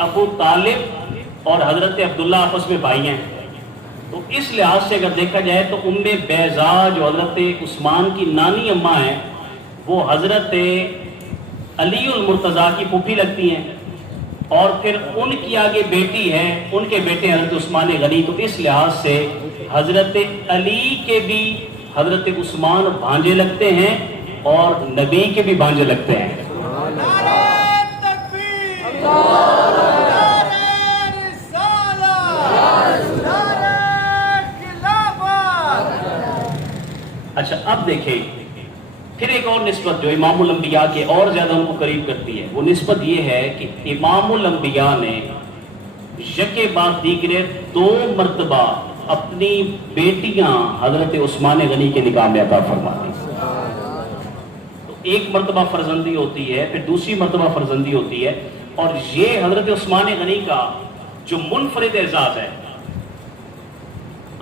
ابو طالب اور حضرت عبداللہ آپس میں بھائی ہیں، تو اس لحاظ سے اگر دیکھا جائے تو ام بیضا جو حضرت عثمان کی نانی اماں ہیں وہ حضرت علی المرتضیٰ کی پھوپھی لگتی ہیں، اور پھر ان کی آگے بیٹی ہے، ان کے بیٹے حضرت عثمان غنی، تو اس لحاظ سے حضرت علی کے بھی حضرت عثمان بھانجے لگتے ہیں اور نبی کے بھی بھانجے لگتے ہیں۔ اچھا اب دیکھیں پھر ایک اور نسبت جو امام الانبیاء کے اور زیادہ ان کو قریب کرتی ہے، وہ نسبت یہ ہے کہ امام الانبیاء نے یکے بعد دیگرے 2 مرتبہ اپنی بیٹیاں حضرت عثمان غنی کے نکاح میں عطا فرما دی۔ تو ایک مرتبہ فرزندی ہوتی ہے، پھر دوسری مرتبہ فرزندی ہوتی ہے، اور یہ حضرت عثمان غنی کا جو منفرد اعزاز ہے،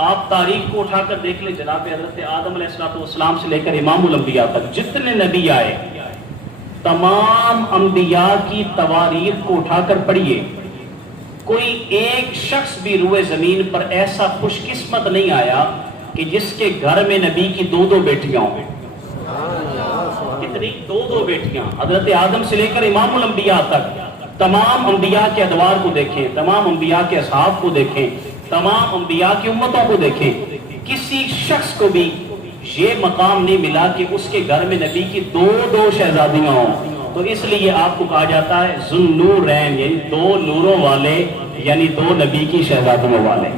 آپ تاریخ کو اٹھا کر دیکھ لیں، جناب حضرت آدم علیہ السلام سے لے کر امام الانبیاء تک جتنے نبی آئے، تمام انبیاء کی تواریخ کو اٹھا کر پڑھیے، کوئی ایک شخص بھی روئے زمین پر ایسا خوش قسمت نہیں آیا کہ جس کے گھر میں نبی کی 2 بیٹیاں ہوں۔ کتنی؟ 2 بیٹیاں، حضرت آدم سے لے کر امام الانبیاء تک تمام انبیاء کے ادوار کو دیکھیں، تمام انبیاء کے اصحاب کو دیکھیں، تمام انبیاء کی امتوں کو دیکھیں، کسی شخص کو بھی یہ مقام نہیں ملا کہ اس کے گھر میں نبی کی 2 شہزادیاں ہوں۔ تو اس لیے آپ کو کہا جاتا ہے ذوالنورین، یعنی 2 نوروں والے، یعنی 2 نبی کی شہزادیوں والے۔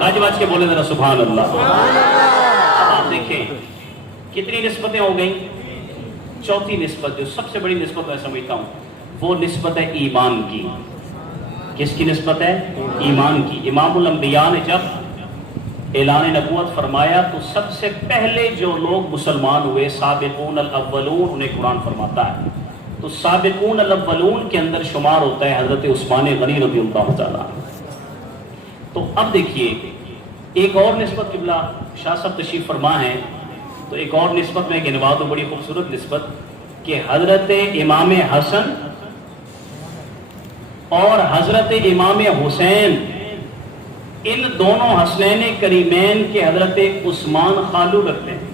راج باج کے بولے ذرا سبحان اللہ۔ اب آپ دیکھیں کتنی نسبتیں ہو گئیں؟ چوتھی نسبت، جو سب سے بڑی نسبت میں سمجھتا ہوں، وہ نسبت ہے ایمان کی۔ کس کی نسبت ہے؟ ایمان کی۔ امام الانبیاء نے جب اعلان نبوت فرمایا تو سب سے پہلے جو لوگ مسلمان ہوئے سابقون الاولون، انہیں قرآن فرماتا ہے، تو سابقون الاولون کے اندر شمار ہوتا ہے حضرت عثمان غنی رضی اللہ تعالیٰ۔ تو اب دیکھیے ایک اور نسبت، قبلہ شاہ صاحب تشریف فرما ہے، تو ایک اور نسبت میں گنوا دوں، بڑی خوبصورت نسبت، کہ حضرت امام حسن اور حضرت امام حسین، ان دونوں حسنین کریمین کے حضرت عثمان خالو لگتے ہیں۔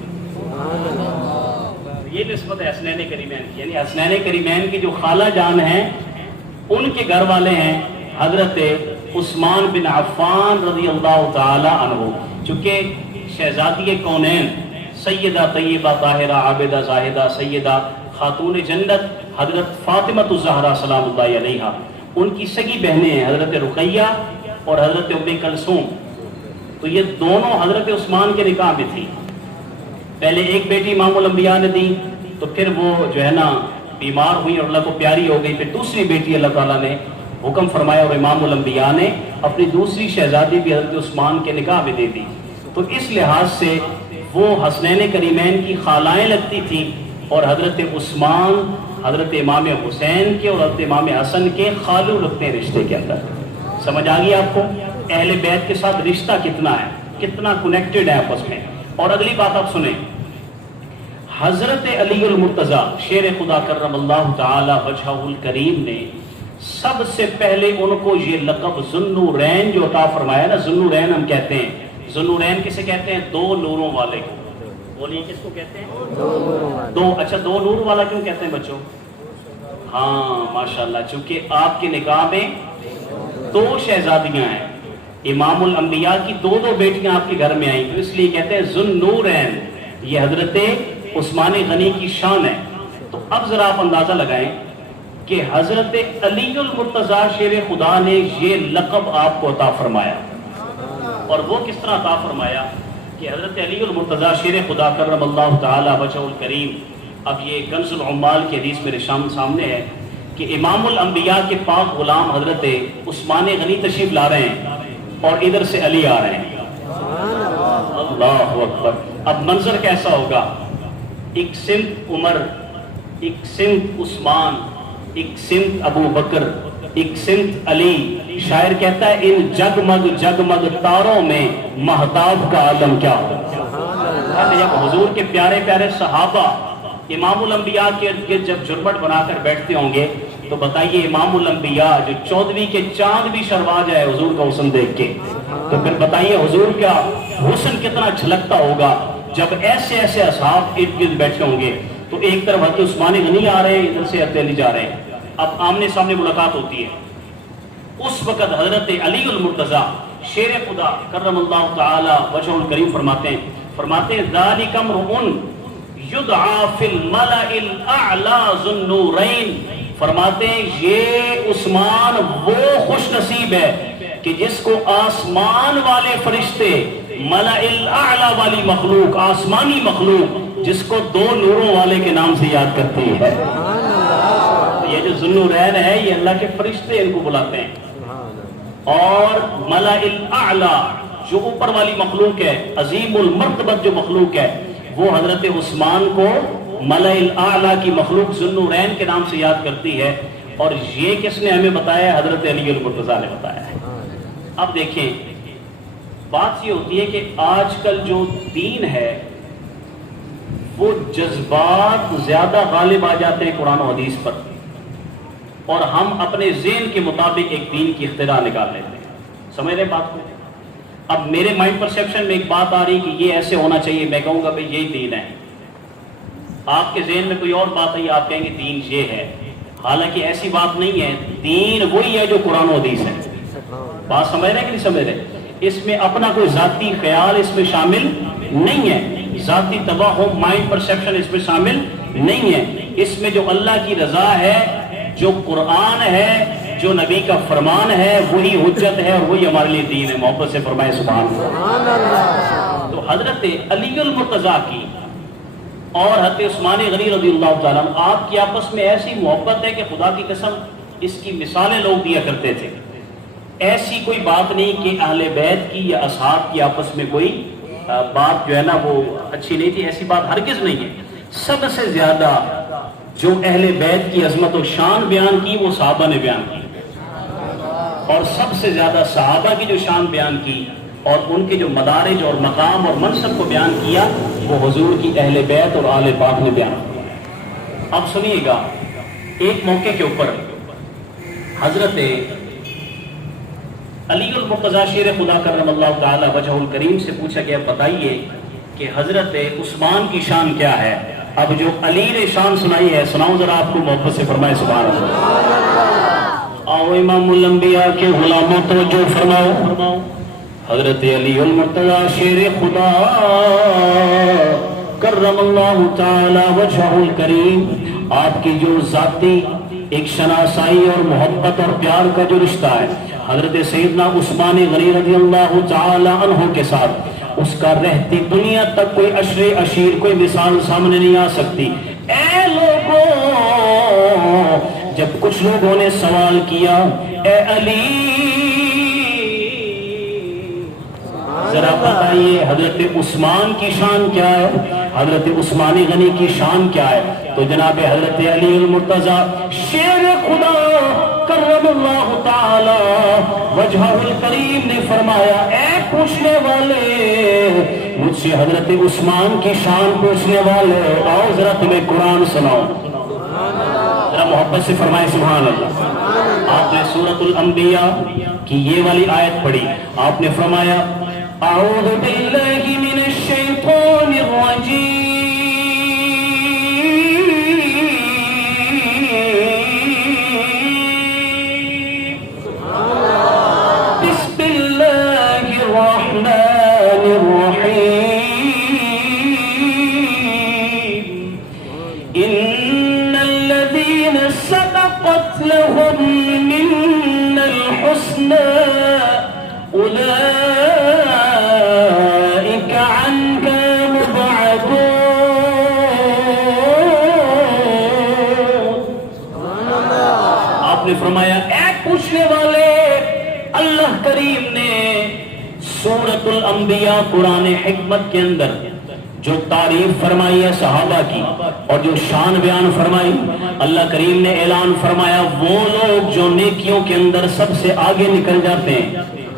یہ نسبت ہے حسنین کریمین کی، یعنی حسنین کریمین کی جو خالہ جان ہیں ان کے گھر والے ہیں حضرت عثمان بن عفان رضی اللہ تعالی عنہ، چونکہ شہزادی کونین سیدہ طیبہ طاہرہ عابدہ زاہدہ سیدہ خاتون جنت حضرت فاطمہ الزہرا سلام اللہ علیہا، ان کی سگی بہنیں ہیں حضرت رقیہ اور حضرت ام کلثوم، تو یہ دونوں حضرت عثمان کے نکاح میں تھی۔ پہلے ایک بیٹی امام الانبیاء نے دی، تو پھر وہ جو ہے نا بیمار ہوئی اور اللہ کو پیاری ہو گئی، پھر دوسری بیٹی اللہ تعالیٰ نے حکم فرمایا اور امام الانبیاء نے اپنی دوسری شہزادی بھی حضرت عثمان کے نکاح میں دے دی۔ تو اس لحاظ سے وہ حسنین کریمین کی خالائیں لگتی تھیں، اور حضرت عثمان حضرت امام حسین کے اور حضرت امام حسن کے خالو لگتے ہیں رشتے کے اندر۔ سمجھ آ گئی آپ کو اہل بیت کے ساتھ رشتہ کتنا ہے، کتنا کنیکٹڈ ہے آپس میں۔ اور اگلی بات آپ سنیں، حضرت علی المرتضیٰ شیر خدا کرم اللہ تعالی وجہہ الکریم نے سب سے پہلے ان کو یہ لقب ذوالنورین جو عطا فرمایا نا، ذوالنورین ہم کہتے ہیں، ذوالنورین کسے کہتے ہیں؟ 2 نوروں والے کو۔ بولیے کس کو کہتے ہیں؟ 2۔ اچھا 2 نور والا کیوں کہتے ہیں بچوں؟ ہاں ماشاءاللہ، چونکہ آپ کے نکاح میں 2 شہزادیاں ہیں، امام الانبیاء کی 2 بیٹیاں آپ کے گھر میں آئیں، تو اس لیے کہتے ہیں ذوالنورین، یہ حضرت عثمان غنی کی شان ہے۔ تو اب ذرا آپ اندازہ لگائیں کہ حضرت علی المرتضیٰ شیر خدا نے یہ لقب آپ کو عطا فرمایا، اور وہ کس طرح عطا فرمایا کہ حضرت علی المرتضیٰ شیر خدا کرم اللہ تعالی وجہہ الکریم، اب یہ کنز العمال کی حدیث میرے سامنے ہے کہ امام الانبیاء کے پاک غلام حضرت عثمان غنی تشریف لا رہے ہیں اور ادھر سے علی آ رہے ہیں۔ اللہ اکبر! اب منظر کیسا ہوگا؟ ایک سمت عمر، ایک سمت عثمان، ایک سمت ابو بکر، ایک سمت علی۔ شاعر کہتا ہے ان جگمگ جگمگ تاروں میں مہتاب کا عالم کیا ہو۔ جب حضور کے پیارے پیارے صحابہ امام الانبیاء کے ارد گرد جب جھرمٹ بنا کر بیٹھتے ہوں گے تو بتائیے امام الانبیاء جو 14ویں کے چاند بھی شرما جائے حضور کا حسن دیکھ کے، تو پھر بتائیے حضور کا حسن کتنا چھلکتا ہوگا جب ایسے ایسے اصحاب ارد گرد بیٹھے ہوں گے۔ تو ایک طرف حضرت عثمان غنی آ رہے ہیں، ادھر سے حضرت علی جا رہے ہیں، اب آمنے سامنے ملاقات ہوتی ہے۔ اس وقت حضرت علی المرتضیٰ شیر خدا کرم اللہ تعالی وجہ الکریم فرماتے ہیں ذالک امرؤ یدعا فی الملأ الاعلی ذو النورین، فرماتے ہیں یہ عثمان وہ خوش نصیب ہے کہ جس کو آسمان والے فرشتے، ملأ الاعلی والی مخلوق، آسمانی مخلوق جس کو 2 نوروں والے کے نام سے یاد کرتی ہے۔ یہ جو ذو النورین ہے یہ اللہ کے فرشتے ان کو بلاتے ہیں، اور ملأ الاعلی جو اوپر والی مخلوق ہے، عظیم المرتبت جو مخلوق ہے، وہ حضرت عثمان کو ملأ الاعلی کی مخلوق ذو النورین کے نام سے یاد کرتی ہے۔ اور یہ کس نے ہمیں بتایا؟ حضرت علی المرتضیٰ نے بتایا ہے۔ اب دیکھیں بات یہ ہوتی ہے کہ آج کل جو دین ہے وہ جذبات زیادہ غالب آ جاتے ہیں قرآن و حدیث پر، اور ہم اپنے ذہن کے مطابق ایک دین کی اختراع نکال لیتے ہیں۔ سمجھ رہے بات کو؟ اب میرے مائنڈ پرسیپشن میں ایک بات آ رہی کہ یہ ایسے ہونا چاہیے، میں کہوں گا بھئی یہی دین ہے۔ آپ کے ذہن میں کوئی اور بات ہے، آپ کہیں گے دین یہ ہے، حالانکہ ایسی بات نہیں ہے۔ دین وہی ہے جو قرآن و حدیث ہے۔ بات سمجھ رہے ہیں کہ نہیں سمجھ رہے؟ اس میں اپنا کوئی ذاتی خیال اس میں شامل نہیں ہے، ذاتی توہم، مائنڈ پرسیپشن اس میں شامل نہیں ہے۔ اس میں جو اللہ کی رضا ہے، جو قرآن ہے، جو نبی کا فرمان ہے، وہی حجت ہے اور وہی ہمارے لیے دین ہے۔ محبت سے فرمائے سبحان اللہ۔ تو حضرت علی المرتضیٰ کی اور حضرت عثمان غنی رضی اللہ تعالیٰ عنہ آپ کی آپس میں ایسی محبت ہے کہ خدا کی قسم اس کی مثالیں لوگ دیا کرتے تھے۔ ایسی کوئی بات نہیں کہ اہل بیت کی یا اصحاب کی آپس میں کوئی بات جو ہے نا وہ اچھی نہیں تھی، ایسی بات ہرگز نہیں ہے۔ سب سے زیادہ جو اہل بیت کی عظمت و شان بیان کی وہ صحابہ نے بیان کی، اور سب سے زیادہ صحابہ کی جو شان بیان کی اور ان کے جو مدارج اور مقام اور منصب کو بیان کیا وہ حضور کی اہل بیت اور آل پاک نے بیان کیا۔ اب سنیے گا، ایک موقع کے اوپر حضرت علی المرتضیٰ شیر خدا کرم اللہ تعالی وجہ الکریم سے پوچھا گیا بتائیے کہ حضرت عثمان کی شان کیا ہے۔ اب جو علی نے شان سنائی ہے سناؤں ذرا آپ کو، محبت سے فرمائے سبحان اللہ۔ آؤ امام الانبیاء کے غلاموں توجہ فرماؤ، حضرت علی المرتضیٰ شیر خدا کرم اللہ تعالی وجہ الکریم، آپ کی جو ذاتی ایک شناسائی اور محبت اور پیار کا جو رشتہ ہے حضرت سیدنا عثمان غنی رضی اللہ تعالی عنہ کے ساتھ، اس کا رہتی دنیا تک کوئی عشر عشیر کوئی مثال سامنے نہیں آ سکتی۔ اے لوگوں، جب کچھ لوگوں نے سوال کیا اے علی ذرا بتائیے حضرت عثمان کی شان کیا ہے، حضرت عثمان غنی کی شان کیا ہے، تو جناب حضرت علی المرتضیٰ شیر خدا کرم اللہ تعالی وجہ الکریم نے فرمایا اے پوچھنے والے، مجھ سے حضرت عثمان کی شان پوچھنے والے، آؤ ذرا تمہیں قرآن سناؤ، ذرا محبت سے فرمائے سبحان اللہ۔ آپ نے سورۃ الانبیاء کی یہ والی آیت پڑھی، آپ نے فرمایا اعوذ باللہ من الشیطان الرجیم بسم اللہ الرحمن الرحیم ان الذین سبقت لهم من الحسنى فرمایا اے پوچھنے والے، اللہ کریم نے سورۃ الانبیاء قرآن حکمت کے اندر جو تعریف فرمائی ہے صحابہ کی اور جو شان بیان فرمائی، اللہ کریم نے اعلان فرمایا وہ لوگ جو نیکیوں کے اندر سب سے آگے نکل جاتے ہیں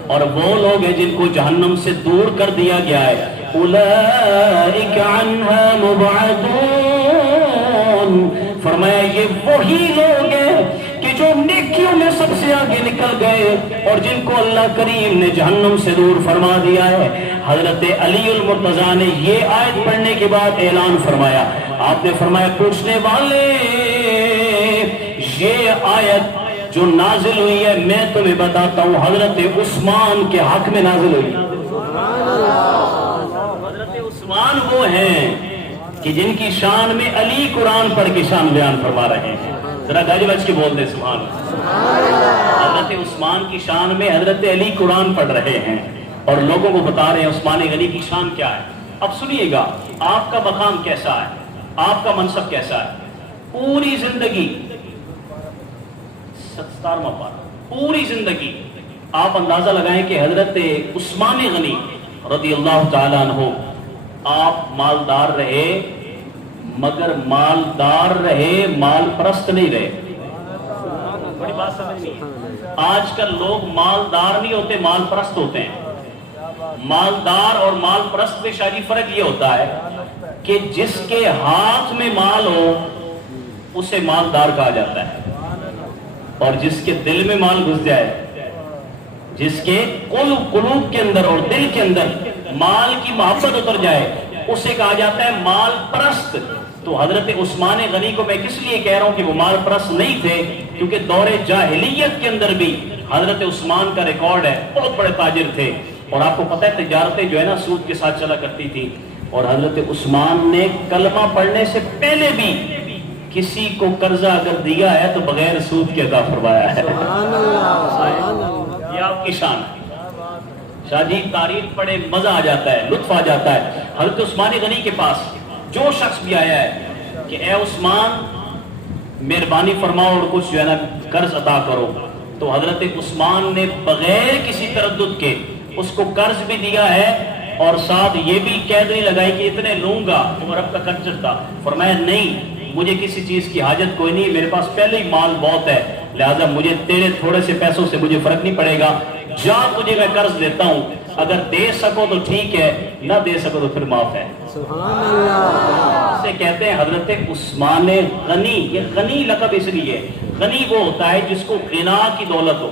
اور وہ لوگ ہیں جن کو جہنم سے دور کر دیا گیا ہے، اولئک عنہا مبعدون، فرمایا یہ وہی لوگ ہیں کہ دور میں سب سے آگے نکل گئے اور جن کو اللہ کریم نے جہنم سے دور فرما دیا ہے، حضرت علی المرتضیٰ نے یہ آیت پڑھنے کے بعد اعلان فرمایا. آپ نے فرمایا پوچھنے والے، یہ آیت جو نازل ہوئی ہے میں تمہیں بتاتا ہوں حضرت عثمان کے حق میں نازل ہوئی. حضرت عثمان وہ ہیں کہ جن کی شان میں علی قرآن پڑھ کے شان بیان فرما رہے ہیں. ذرا گج بج کے بول دے سبحان اللہ. حضرت عثمان کی شان میں حضرت علی قرآن پڑھ رہے ہیں اور لوگوں کو بتا رہے ہیں عثمان غنی کی شان کیا ہے. اب سنیے گا آپ کا مقام کیسا ہے، آپ کا منصب کیسا ہے. پوری زندگی 17واں پارہ، پوری زندگی آپ اندازہ لگائیں کہ حضرت عثمان غنی رضی اللہ تعالیٰ عنہ آپ مالدار رہے مگر مالدار رہے، مال پرست نہیں رہے. بڑی بات سمجھ نہیں ہے. آج کل لوگ مالدار نہیں ہوتے، مال پرست ہوتے ہیں. مالدار اور مال پرست میں شاہی فرق یہ ہوتا ہے کہ جس کے ہاتھ میں مال ہو اسے مالدار کہا جاتا ہے، اور جس کے دل میں مال گھس جائے، جس کے قلوب کے اندر اور دل کے اندر مال کی محبت اتر جائے اسے کہا جاتا ہے مال پرست. تو حضرت عثمان غنی کو میں کس لیے کہہ رہا ہوں کہ وہ مال پرست نہیں تھے، کیونکہ دور جاہلیت کے اندر بھی حضرت عثمان کا ریکارڈ ہے بہت بڑے تاجر تھے. اور آپ کو پتہ ہے تجارتیں جو ہے نا سود کے ساتھ چلا کرتی تھی. اور حضرت عثمان نے کلمہ پڑھنے سے پہلے بھی کسی کو قرضہ اگر دیا ہے تو بغیر سود کے عطا فرمایا ہے. یہ آپ کی شان ہے. شاہ جی تاریخ پڑھے مزہ آ جاتا ہے، لطف آ جاتا ہے. حضرت عثمان غنی کے پاس جو شخص بھی آیا ہے کہ اے عثمان مہربانی فرماؤ اور کچھ جو ہے نا قرض عطا کرو، تو حضرت عثمان نے بغیر کسی تردد کے اس کو قرض بھی دیا ہے اور ساتھ یہ بھی قید نہیں لگائی کہ اتنے لوں گا. جو عرب کا کنجر تھا، فرمایا نہیں مجھے کسی چیز کی حاجت کوئی نہیں، میرے پاس پہلے ہی مال بہت ہے، لہٰذا مجھے تیرے تھوڑے سے پیسوں سے مجھے فرق نہیں پڑے گا. جا تجھے میں قرض دیتا ہوں، اگر دے سکو تو ٹھیک ہے، نہ دے سکو تو پھر معاف ہے. سبحان اللہ. اسے کہتے ہیں حضرت عثمان غنی. یہ غنی لقب اس لیے، غنی وہ ہوتا ہے جس کو غنا کی دولت ہو،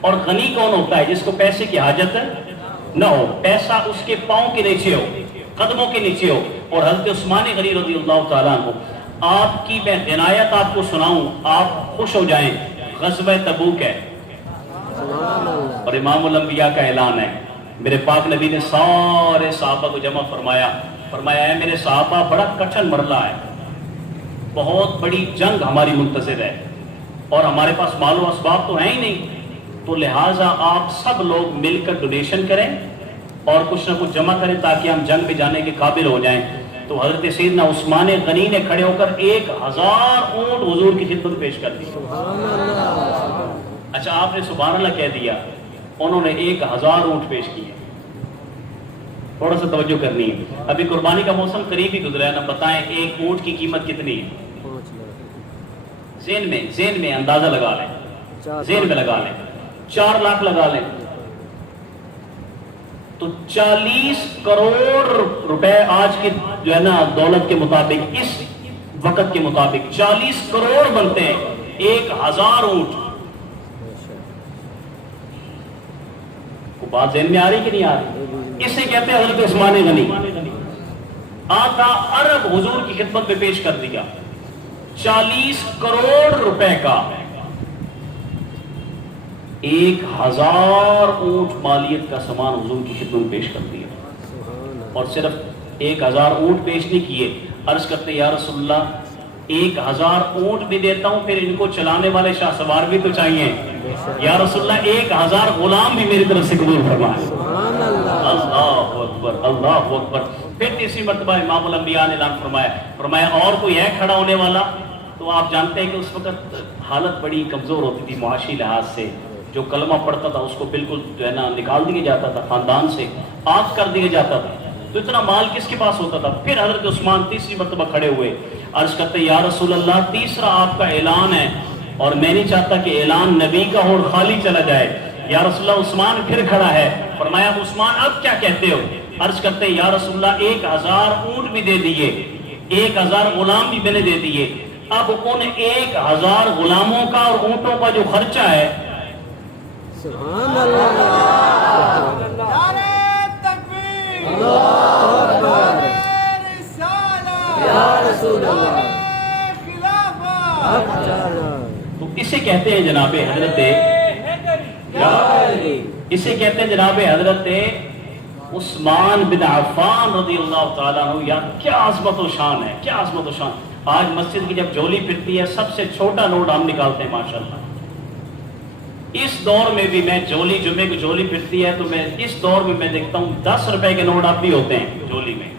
اور غنی کون ہوتا ہے جس کو پیسے کی حاجت نہ ہو، پیسہ اس کے پاؤں کے نیچے ہو، قدموں کے نیچے ہو. اور حضرت عثمان غنی رضی اللہ تعالیٰ عنہ، آپ کی میں عنایت آپ کو سناؤں آپ خوش ہو جائیں. غزوہ تبوک ہے اور امام الانبیاء کا اعلان ہے. میرے پاک نبی نے سارے صحابہ کو جمع فرمایا اے میرے صحابہ بڑا کٹھن مرحلہ ہے، بہت بڑی جنگ ہماری منتظر ہے اور ہمارے پاس مال و اسباب تو ہیں ہی نہیں، تو لہٰذا آپ سب لوگ مل کر ڈونیشن کریں اور کچھ نہ کچھ جمع کریں تاکہ ہم جنگ میں جانے کے قابل ہو جائیں. تو حضرت سیدنا عثمان غنی نے کھڑے ہو کر 1000 اونٹ حضور کی خدمت پیش کر دی. اچھا آپ نے سبحان اللہ کہہ دیا، انہوں نے 1000 اونٹ پیش کیے. تھوڑا سا توجہ کرنی ہے، ابھی قربانی کا موسم قریب ہی گزرا ہے نا. بتائیں ایک اونٹ کی قیمت کتنی ہے؟ ذہن میں اندازہ لگا لیں، ذہن میں لگا لیں 4 لاکھ لگا لیں تو 40 کروڑ روپے آج کی جو ہے نا دولت کے مطابق، اس وقت کے مطابق 40 کروڑ بنتے ہیں 1000 اونٹ. کو بات ذہن میں آ رہی کہ نہیں آ رہی؟ اسے کہتے ہیں حضرت عثمان غنی. آدھا ارب حضور کی خدمت میں پیش کر دیا، 40 کروڑ روپے کا 1000 اونٹ مالیت کا سامان حضور کی خدمت میں پیش کر دیا. اور صرف 1000 اونٹ پیش نہیں کیے، عرض کرتے یا رسول اللہ 1000 اونٹ بھی دیتا ہوں، پھر ان کو چلانے والے شاہ سوار بھی تو چاہیے. یا رسول اللہ 1000 غلام بھی میری طرف سے قبول فرمائے. اللہ اکبر اللہ اکبر. پھر تیسری مرتبہ امام الانبیاء نے اعلان فرمایا اور کوئی ہے کھڑا ہونے والا؟ تو آپ جانتے ہیں کہ اس وقت حالت بڑی کمزور ہوتی تھی معاشی لحاظ سے. جو کلمہ پڑھتا تھا اس کو بالکل جو ہے نا نکال دیا جاتا تھا، خاندان سے آگ کر دیا جاتا تھا. تو اتنا مال کس کے پاس ہوتا تھا؟ پھر حضرت عثمان تیسری مرتبہ کھڑے ہوئے، عرض کرتے یا رسول اللہ تیسرا آپ کا اعلان ہے اور میں نہیں چاہتا کہ اعلان نبی کا ہو اور خالی چلا جائے. یا رسول اللہ عثمان پھر کھڑا ہے. فرمایا عثمان اب کیا کہتے ہو؟ عرض کرتے ہیں یا رسول اللہ 1000 اونٹ بھی دے دیے، 1000 غلام بھی میں نے دے دیے، اب ان 1000 غلاموں کا اور اونٹوں کا جو خرچہ ہے، سبحان اللہ، نعرہ تکبیر، اللہ اکبر، رسالہ، یا رسول اللہ، نعرہ خلافت، حق تعالی، تو اسے کہتے ہیں جناب حضرت، اسے کہتے ہیں جناب حضرت عثمان بن عفان رضی اللہ تعالیٰ عنہ. یا کیا عظمت و شان ہے، کیا عظمت و شان. آج مسجد کی جب جولی پھرتی ہے سب سے چھوٹا نوٹ ہم نکالتے ہیں ماشاءاللہ. اس دور میں بھی میں جولی، جمعے کی جولی پھرتی ہے تو میں اس دور میں میں دیکھتا ہوں 10 روپے کے نوٹ اب بھی ہوتے ہیں جولی میں.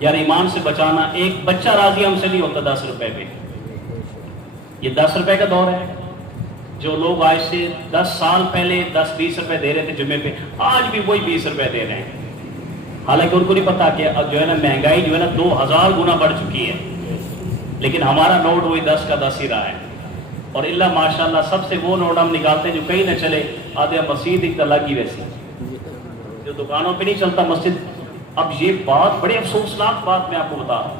یار ایمان سے بچانا، ایک بچہ راضی ہم سے نہیں ہوتا 10 روپے پہ. یہ 10 روپے کا دور ہے. جو لوگ آج سے 10 سال پہلے 10-20 روپے دے رہے تھے جمعے پہ، آج بھی وہی 20 روپے دے رہے ہیں. حالانکہ ان کو نہیں پتا کہ اب جو ہے نا مہنگائی جو ہے نا 2000 گنا بڑھ چکی ہے، لیکن ہمارا نوٹ وہی 10 کا 10 ہی رہا ہے. اور اللہ ماشاءاللہ سب سے وہ نوٹ ہم نکالتے ہیں جو کہیں نہ چلے. آدھے مسجد ایک الگ ہی ویسی جو دکانوں پہ نہیں چلتا مسجد. اب یہ بات بڑے افسوسناک بات میں آپ کو بتا رہا ہوں،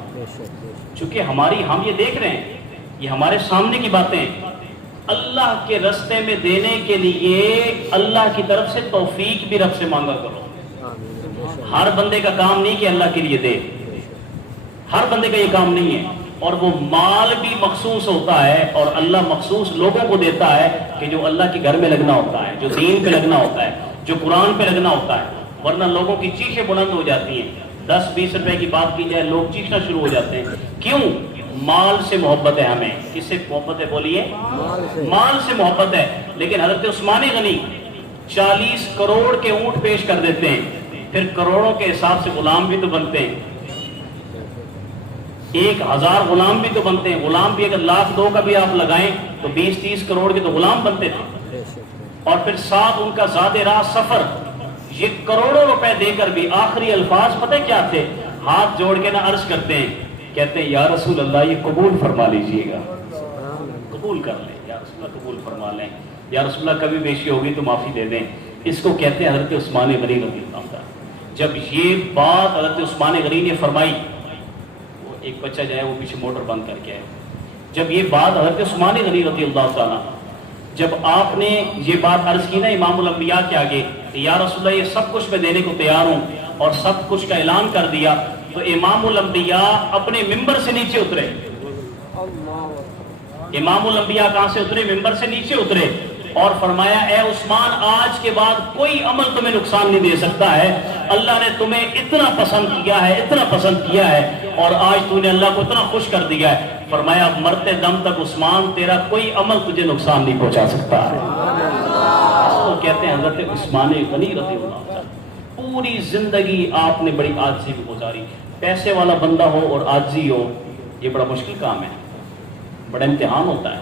چونکہ ہم یہ دیکھ رہے ہیں، یہ ہمارے سامنے کی باتیں ہیں. اللہ کے رستے میں دینے کے لیے اللہ کی طرف سے توفیق بھی رب سے مانگا کرو. ہر بندے کا کام نہیں کہ اللہ کے لیے دے، ہر بندے کا یہ کام نہیں ہے. اور وہ مال بھی مخصوص ہوتا ہے اور اللہ مخصوص لوگوں کو دیتا ہے کہ جو اللہ کے گھر میں لگنا ہوتا ہے، جو دین پہ لگنا ہوتا ہے، جو قرآن پہ لگنا ہوتا ہے. ورنہ لوگوں کی چیخیں بلند ہو جاتی ہیں. 10-20 روپے کی بات کی جائے لوگ چیخنا شروع ہو جاتے ہیں. کیوں؟ مال سے محبت ہے ہمیں. کس سے محبت ہے بولیے؟ مال سے محبت ہے. لیکن حضرت عثمان غنی 40 کروڑ کے اونٹ پیش کر دیتے ہیں، پھر کروڑوں کے حساب سے غلام بھی تو بنتے ہیں. 1000 غلام بھی تو بنتے ہیں. غلام بھی اگر 1,00,000-2 کا بھی آپ لگائیں تو 20-30 کروڑ کے تو غلام بنتے تھے. اور پھر ساتھ ان کا زاد راہ سفر، یہ کروڑوں روپے دے کر بھی آخری الفاظ پتہ کیا تھے؟ ہاتھ جوڑ کے نہ عرض کرتے ہیں، کہتے ہیں یا رسول اللہ یہ قبول فرما لیجئے گا، قبول کر لیں یا رسول اللہ، قبول فرما لیں یا رسول اللہ، کبھی بیشی ہوگی تو معافی دے دیں. اس کو کہتے ہیں حضرت عثمان غنی رضی اللہ عنہ. جب یہ بات حضرت عثمان غنی نے فرمائی، وہ ایک بچہ جائے وہ پیچھے موٹر بند کر کے آئے. جب یہ بات حضرت عثمان غنی رضی اللہ تعالیٰ، جب آپ نے یہ بات عرض کی نا امام الانبیاء کے آگے کہ یا رسول اللہ یہ سب کچھ میں دینے کو تیار ہوں اور سب کچھ کا اعلان کر دیا، تو امام الانبیاء اپنے ممبر سے نیچے اترے. امام الانبیاء کہاں سے اترے؟ ممبر سے نیچے اترے اور فرمایا اے عثمان، آج کے بعد کوئی عمل تمہیں نقصان نہیں دے سکتا ہے. اللہ نے تمہیں اتنا پسند کیا ہے، اتنا پسند کیا ہے، اور آج تو نے اللہ کو اتنا خوش کر دیا ہے. فرمایا مرتے دم تک عثمان تیرا کوئی عمل تجھے نقصان نہیں پہنچا سکتا ہے. اس کو کہتے ہیں حضرت عثمان غنی رضی اللہ عنہ. پوری زندگی آپ نے بڑی عاجزی بھی گزاری. پیسے والا بندہ ہو اور عاجزی ہو، یہ بڑا مشکل کام ہے، بڑا امتحان ہوتا ہے.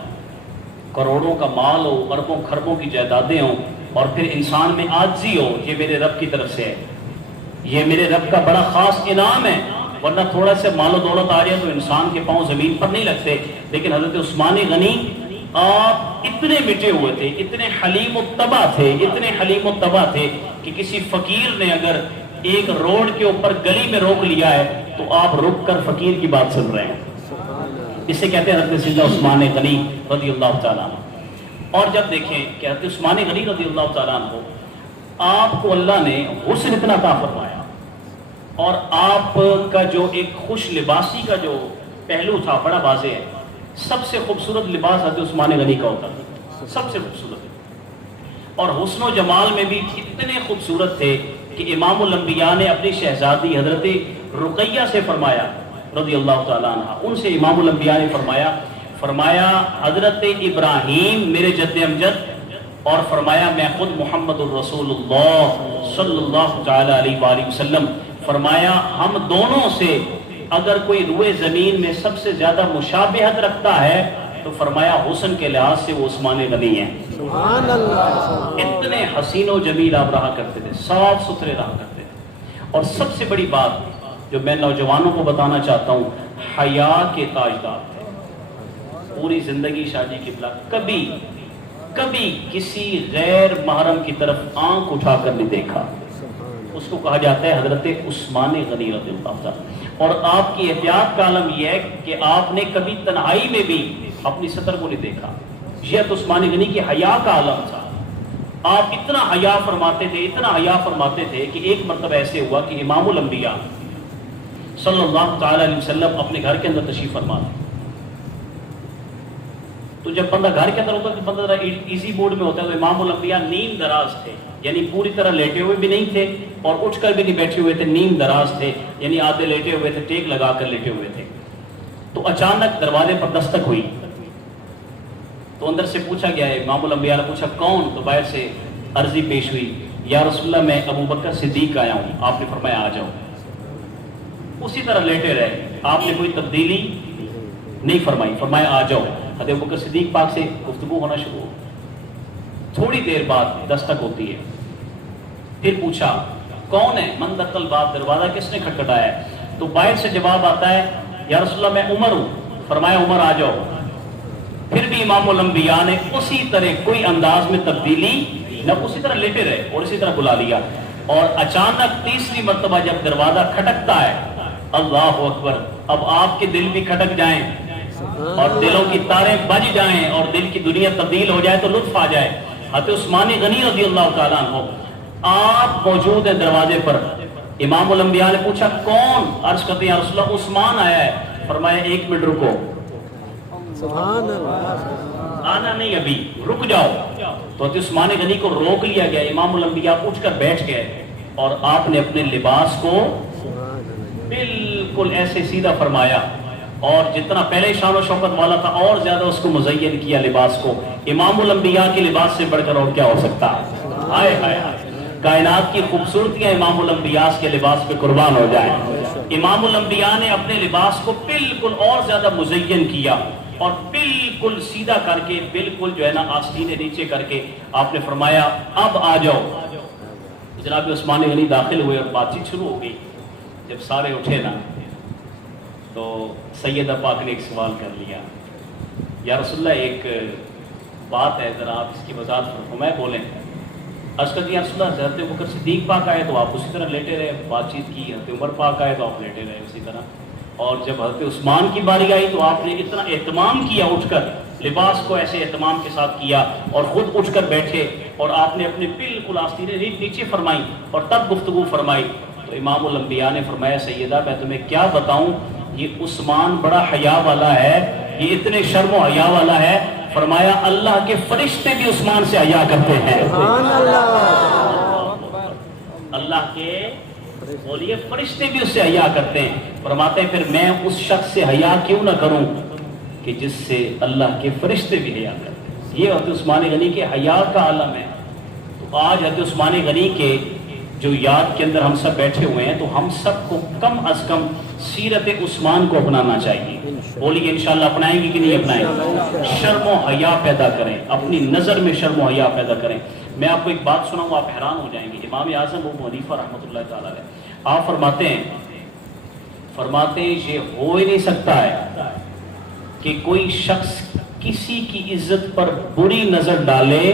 کروڑوں کا مال ہو، اربوں خربوں کی جائیدادیں ہوں، اور پھر انسان میں عاجزی ہو. یہ میرے رب کی طرف سے ہے، یہ میرے رب کا بڑا خاص انعام ہے. ورنہ تھوڑا سے مال و دولت آ جائے تو انسان کے پاؤں زمین پر نہیں لگتے. لیکن حضرت عثمان غنی آپ اتنے مٹے ہوئے تھے، اتنے حلیم الطبع تھے، اتنے حلیم الطبع تھے کہ کسی فقیر نے اگر ایک روڈ کے اوپر گلی میں روک لیا ہے تو آپ رک کر فقیر کی بات سن رہے ہیں. اسے کہتے ہیں حضرت سیدنا عثمان غنی رضی اللہ تعالیٰ عنہ. اور جب دیکھیں کہ حضرت عثمان غنی رضی اللہ تعالیٰ عنہ، آپ کو اللہ نے حسن اتنا عطا فرمایا، اور آپ کا جو ایک خوش لباسی کا جو پہلو تھا بڑا واضح ہے. سب سے خوبصورت لباس حضرت عثمان غنی کا ہوتا تھا، سب سے خوبصورت. اور حسن و جمال میں بھی اتنے خوبصورت تھے کہ امام الانبیاء نے اپنی شہزادی حضرت رقیہ سے فرمایا رضی اللہ تعالیٰ عنہ، ان سے امام الانبیاء نے فرمایا حضرت ابراہیم میرے جد امجد، اور فرمایا میں خود محمد الرسول اللہ صلی اللہ تعالی علیہ وآلہ وسلم، فرمایا ہم دونوں سے اگر کوئی روئے زمین میں سب سے زیادہ مشابہت رکھتا ہے تو فرمایا حسن کے لحاظ سے وہ عثمان غنی ہیں. سبحان اللہ. اتنے حسین و جمیل آپ رہا کرتے تھے، صاف ستھرے رہا کرتے تھے. اور سب سے بڑی بات جو میں نوجوانوں کو بتانا چاہتا ہوں، حیا کے تاجدار تھے. پوری زندگی شادی کے بلا کبھی کسی غیر محرم کی طرف آنکھ اٹھا کر نہیں دیکھا. اس کو کہا جاتا ہے حضرت عثمان غنی رضی اللہ عنہ. اور آپ کی احتیاط کا عالم یہ ہے کہ آپ نے کبھی تنہائی میں بھی اپنی سطر کو نہیں دیکھا. یہ عثمان غنی کی حیا کا عالم تھا. آپ اتنا حیا فرماتے تھے، اتنا حیا فرماتے تھے کہ ایک مرتبہ ایسے ہوا کہ امام الانبیاء صلی اللہ تعالی علیہ وسلم اپنے گھر کے اندر تشریف فرما تھے. تو جب بندہ گھر کے اندر ہوتا ہے تو بندہ ذرا ایزی موڈ میں ہوتا ہے. تو امام الانبیاء نیم دراز تھے، یعنی پوری طرح لیٹے ہوئے بھی نہیں تھے اور اٹھ کر بھی نہیں بیٹھے ہوئے تھے، نیم دراز تھے، یعنی آدھے لیٹے ہوئے تھے، ٹیک لگا کر لیٹے ہوئے تھے. تو اچانک دروازے پر دستک ہوئی تو اندر سے پوچھا گیا ہے، امام الانبیاء نے پوچھا کون؟ تو باہر سے عرضی پیش ہوئی، یا رسول اللہ میں ابو بکر صدیق آیا ہوں. آپ نے فرمایا آ جاؤ. اسی طرح لیٹے رہے، آپ نے کوئی تبدیلی نہیں فرمائی. فرمایا آ جاؤ. حضرت ابو بکر صدیق پاک سے گفتگو ہونا شروع ہو. تھوڑی دیر بعد دستک ہوتی ہے. پھر پوچھا کون ہے؟ من دخل باب، دروازہ کس نے کھٹکھٹایا ہے؟ تو باہر سے جواب آتا ہے، یا رسول اللہ میں عمر ہوں. فرمایا عمر آ جاؤ. پھر بھی امام الانبیاء نے اسی طرح کوئی انداز میں تبدیلی نہ، اسی طرح لیٹے رہے اور اسی طرح بلا لیا. اور اچانک تیسری مرتبہ جب دروازہ کھٹکتا ہے، اللہ اکبر، اب آپ کے دل بھی کھٹک جائیں اور دلوں کی تاریں بج جائیں اور دل کی دنیا تبدیل ہو جائے تو لطف آ جائے. حضرت عثمان غنی رضی اللہ تعالیٰ عنہ آپ موجود ہیں دروازے پر. امام الانبیاء نے پوچھا کون؟ عرض کرتے ہیں یا رسول اللہ عثمان آیا ہے. فرمایا ایک منٹ رکو، سبحان اللہ، آنا نہیں ابھی، رک جاؤ. تو حضرت عثمان غنی کو روک لیا گیا. امام الانبیاء اٹھ کر بیٹھ گئے اور آپ نے اپنے لباس کو بالکل ایسے سیدھا فرمایا اور جتنا پہلے شان و شوکت والا تھا اور زیادہ اس کو مزین کیا لباس کو. امام الانبیاء کے لباس سے بڑھ کر اور کیا ہو سکتا ہے؟ ہائے ہائے، کائنات کی خوبصورتیاں امام الانبیاء کے لباس پہ قربان ہو جائیں. امام الانبیاء نے اپنے لباس کو بالکل اور زیادہ مزین کیا اور بالکل سیدھا کر کے، بالکل جو ہے نا آستینے نیچے کر کے آپ نے فرمایا اب آ جاؤ. جناب عثمان غنی داخل ہوئے اور بات چیت شروع ہو گئی. جب سارے اٹھے نا تو سیدہ پاک نے ایک سوال کر لیا، یا رسول اللہ ایک بات ہے، ذرا آپ اس کی وضاحت فرمائیں. بولیں. عرض کر دیا رسول اللہ حضرت ابوبکر صدیق پاک آئے تو آپ اسی طرح لیٹے رہے، بات چیت کی. حضرت عمر پاک آئے تو آپ لیٹے رہے اسی طرح. اور جب حضرت عثمان کی باری آئی تو آپ نے اتنا اہتمام کیا، اٹھ کر لباس کو ایسے اہتمام کے ساتھ کیا اور خود اٹھ کر بیٹھے اور آپ نے اپنے بالکل آستینیں نیچے فرمائی اور تب گفتگو فرمائی. تو امام الانبیاء نے فرمایا سیدہ میں تمہیں کیا بتاؤں، یہ عثمان بڑا حیا والا ہے، یہ اتنے شرم و حیا والا ہے. فرمایا اللہ کے فرشتے بھی عثمان سے حیا کرتے ہیں. سبحان اللہ، اللہ کے بولیے فرشتے بھی اس سے حیا کرتے ہیں. فرماتے ہیں پھر میں اس شخص سے حیا کیوں نہ کروں کہ جس سے اللہ کے فرشتے بھی حیا کرتے ہیں. یہ حضرت عثمان غنی کے حیا کا عالم ہے. تو آج حضرت عثمان غنی کے جو یاد کے اندر ہم سب بیٹھے ہوئے ہیں تو ہم سب کو کم از کم سیرت عثمان کو اپنانا چاہیے. بولیے انشاءاللہ اپنائیں گے کہ نہیں اپنائیں گے؟ شرم و حیا پیدا کریں، اپنی نظر میں شرم و حیا پیدا کریں. میں آپ کو ایک بات سناؤں، آپ حیران ہو جائیں گے. امام اعظم ابو حنیفہ رحمۃ اللہ تعالیٰ علیہ آپ فرماتے ہیں یہ ہو ہی نہیں سکتا ہے کہ کوئی شخص کسی کی عزت پر بری نظر ڈالے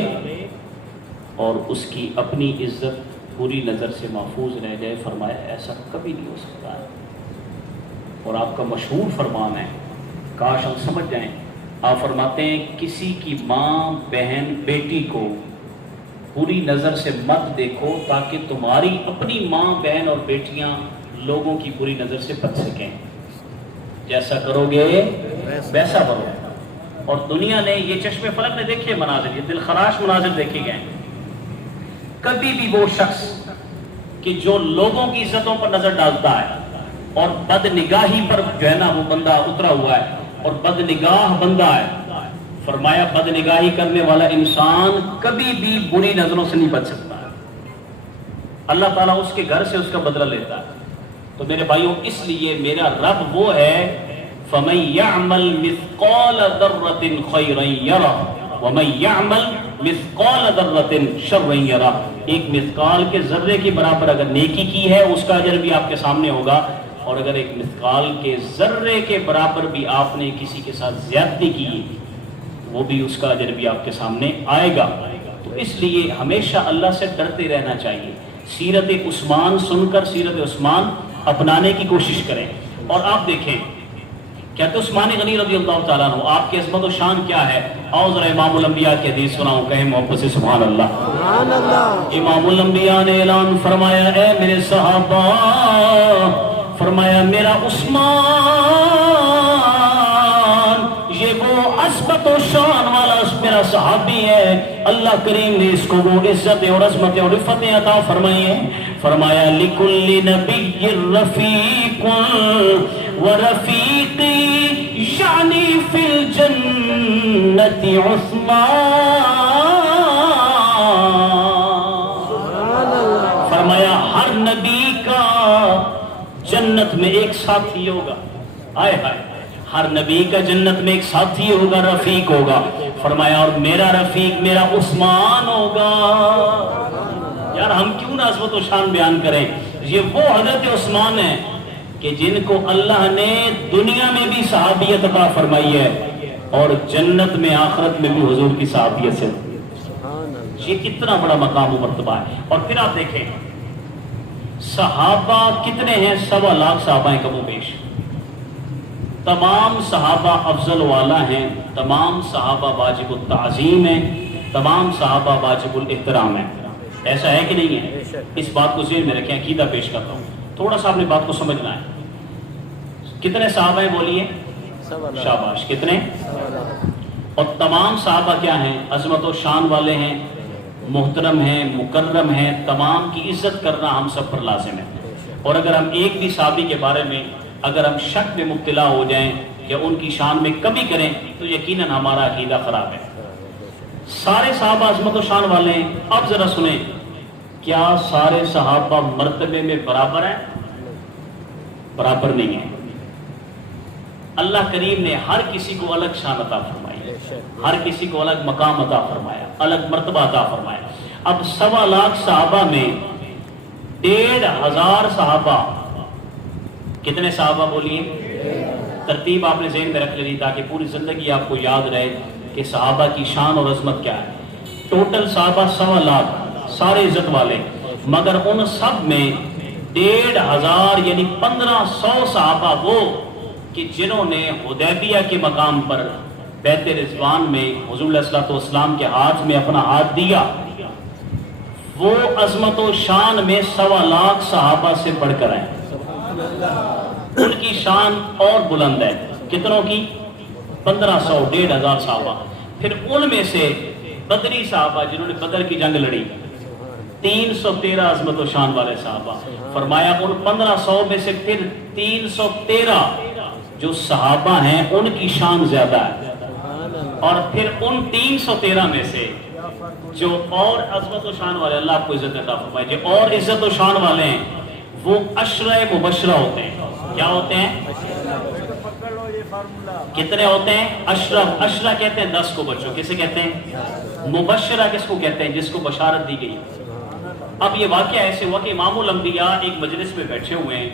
اور اس کی اپنی عزت بری نظر سے محفوظ رہ جائے. فرمایا ایسا کبھی نہیں ہو سکتا ہے. اور آپ کا مشہور فرمان ہے، کاش ہم سمجھ جائیں. آپ فرماتے ہیں کسی کی ماں، بہن، بیٹی کو بری نظر سے مت دیکھو تاکہ تمہاری اپنی ماں، بہن اور بیٹیاں لوگوں کی بری نظر سے بچ سکیں. جیسا کرو گے ویسا بنو. اور دنیا نے یہ چشم فلک نے دیکھے مناظر، یہ دل خراش مناظر دیکھے گئے. کبھی بھی وہ شخص کہ جو لوگوں کی عزتوں پر نظر ڈالتا ہے اور بد نگاہی پر جو ہے نا وہ بندہ اترا ہوا ہے اور بد نگاہ بندہ ہے. فرمایا بد نگاہی کرنے والا انسان کبھی بھی بری نظروں سے نہیں بچ سکتا. اللہ تعالیٰ اس کے گھر سے اس کا بدلہ لیتا ہے. تو میرے بھائیوں اس لیے میرا رب وہ ہے فَمَن يَعْمَلْ مِثْقَالَ ذَرَّةٍ خَيْرًا يَرَهُ وَمَن يَعْمَلْ مِثْقَالَ ذَرَّةٍ شَرًّا يَرَهُ. ایک مثقال کے ذرے کے برابر اگر نیکی کی ہے اس کا اجر بھی آپ کے سامنے ہوگا، اور اگر ایک مثقال کے ذرے کے برابر بھی آپ نے کسی کے ساتھ زیادتی کی وہ بھی اس کا اجر بھی آپ کے سامنے آئے گا. تو اس لیے ہمیشہ اللہ سے ڈرتے رہنا چاہیے. سیرت عثمان سن کر سیرت عثمان اپنانے کی کوشش کریں. اور آپ دیکھیں کہتے عثمان غنی رضی اللہ تعالیٰ عنہ آپ کی عظمت و شان کیا ہے. آؤ ذرا امام الانبیاء کی حدیث سناؤں, کہیں محبت سے سبحان اللہ. سبحان اللہ. امام الانبیاء نے اعلان فرمایا اے میرے صحابہ, فرمایا میرا عثمان یہ وہ عظمت و شان والا میرا صحابی ہے, اللہ کریم نے اس کو وہ عزت اور عظمت اور رفعتیں عطا فرمائی ہیں. فرمایا لِكُلِّ نَبِيٍّ رَفِيقٌ وَرَفِيقِي یعنی فِي الْجَنَّةِ عثمان. فرمایا ہر نبی کا جنت میں ایک ساتھی ہوگا. آئے ہائے, ہر نبی کا جنت میں ایک ساتھی ہوگا, رفیق ہوگا. فرمایا اور میرا رفیق میرا عثمان ہوگا. یار ہم کیوں نہ عظمت و شان بیان کریں. یہ وہ حضرت عثمان ہیں کہ جن کو اللہ نے دنیا میں بھی صحابیت عطا فرمائی ہے اور جنت میں آخرت میں بھی حضور کی صحابیت سے. یہ کتنا بڑا مقام و مرتبہ ہے. اور پھر آپ دیکھیں صحابہ کتنے ہیں, 1.25 لاکھ صحابہ ہیں کم و بیش. تمام صحابہ افضل والا ہیں, تمام صحابہ واجب التعظیم ہیں, تمام صحابہ واجب الاحترام ہیں. ایسا ہے کہ نہیں ہے؟ اس بات کو ذہن میں رکھیں. عقیدہ پیش کرتا ہوں, تھوڑا سا اپنی بات کو سمجھنا ہے. کتنے صحابہ ہیں بولیے؟ شاباش, کتنے؟ اور تمام صحابہ کیا ہیں؟ عظمت و شان والے ہیں, محترم ہیں, مکرم ہیں. تمام کی عزت کرنا ہم سب پر لازم ہے. اور اگر ہم ایک بھی صحابی کے بارے میں اگر ہم شک میں مبتلا ہو جائیں کہ ان کی شان میں کمی کریں تو یقیناً ہمارا عقیدہ خراب ہے. سارے صحابہ عظمت و شان والے ہیں. اب ذرا سنیں, کیا سارے صحابہ مرتبے میں برابر ہیں؟ برابر نہیں ہیں. اللہ کریم نے ہر کسی کو الگ شان عطا فرمائی, ہر کسی کو الگ مقام عطا فرمایا, الگ مرتبہ عطا فرمایا. اب 1.25 لاکھ صحابہ میں 1,500 صحابہ, کتنے صحابہ بولیے؟ ترتیب آپ نے ذہن میں رکھ لینی تاکہ پوری زندگی آپ کو یاد رہے کہ صحابہ کی شان اور عظمت کیا ہے. ٹوٹل صحابہ 1.25 لاکھ, سارے عزت والے, مگر ان سب میں 1,500 یعنی 1,500 صحابہ وہ کہ جنہوں نے حدیبیہ کے مقام پر بیت رضوان میں حضور علیہ الصلوۃ والسلام کے ہاتھ میں اپنا ہاتھ دیا. وہ عظمت و شان میں 1.25 لاکھ صحابہ سے بڑھ کر ہیں. ان کی شان اور بلند ہے. کتنوں کی؟ 1,500, 1,500 صحابہ. پھر ان میں سے بدری صحابہ جنہوں نے بدر کی جنگ لڑی, 313 عظمت و شان والے صحابہ. فرمایا ان 1,500 میں سے پھر 313 جو صحابہ ہیں ان کی شان زیادہ ہے. اور پھر ان 313 میں سے جو اور عظمت و شان والے, اللہ آپ کو عزت عطا فرمائے, جو اور عزت و شان والے ہیں وہ عشرہ مبشرہ ہوتے ہیں. کیا ہوتے ہیں؟ کتنے ہوتے ہیں؟ عشرہ کہتے ہیں 10 کو بچوں. کسے کہتے ہیں؟ مبشرہ کس کو کہتے ہیں؟ جس کو بشارت دی گئی. اب یہ واقعہ ایسے ہوا کہ امام الانبیاء ایک مجلس میں بیٹھے ہوئے ہیں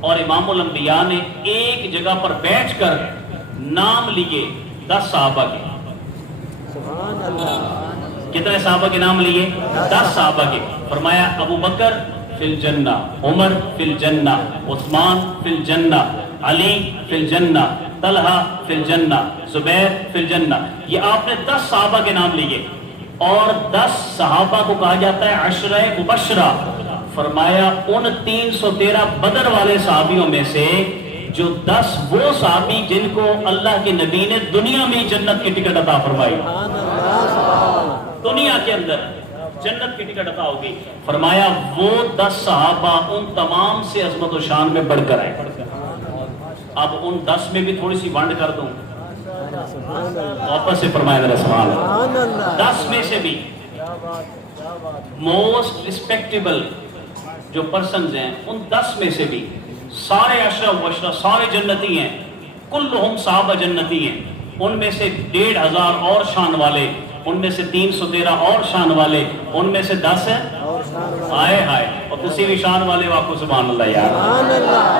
اور امام الانبیاء نے ایک جگہ پر بیٹھ کر نام لیے 10 صحابہ کے. کتنے صحابہ کے نام لیے؟ 10 صحابہ کے. فرمایا ابو بکر فی الجنہ, عمر فی الجنہ, عثمان فی الجنہ, علی فی الجنہ, طلحہ فی الجنہ, زبیر فی الجنہ. یہ آپ نے 10 صحابہ کے نام لیے اور 10 صحابہ کو کہا جاتا ہے عشرہ مبشرہ. فرمایا ان 313 بدر والے صحابیوں میں سے جو 10 وہ صحابی جن کو اللہ کے نبی نے دنیا میں جنت کی ٹکٹ عطا فرمائی, دنیا کے اندر جنت کی ٹکٹ عطا ہوگی. فرمایا وہ 10 صحابہ ان تمام سے عظمت و شان میں بڑھ کر آئے. اب ان 10 میں بھی تھوڑی سی ونڈ کر دوں, واپس سے فرمایا میرا سوال. 10 میں سے بھی موسٹ ریسپیکٹیبل جو پرسنز ہیں ان 10 میں سے بھی سارے عشرہ مبشرہ سارے جنتی ہیں, کلہم صحابہ جنتی ہیں. ان میں سے 1,500 اور شان والے, ان میں سے 313 اور شان والے, ان میں سے 10 ہیں آئے ہائے. اور کسی بھی شان والے آپ کو سبحان اللہ یار.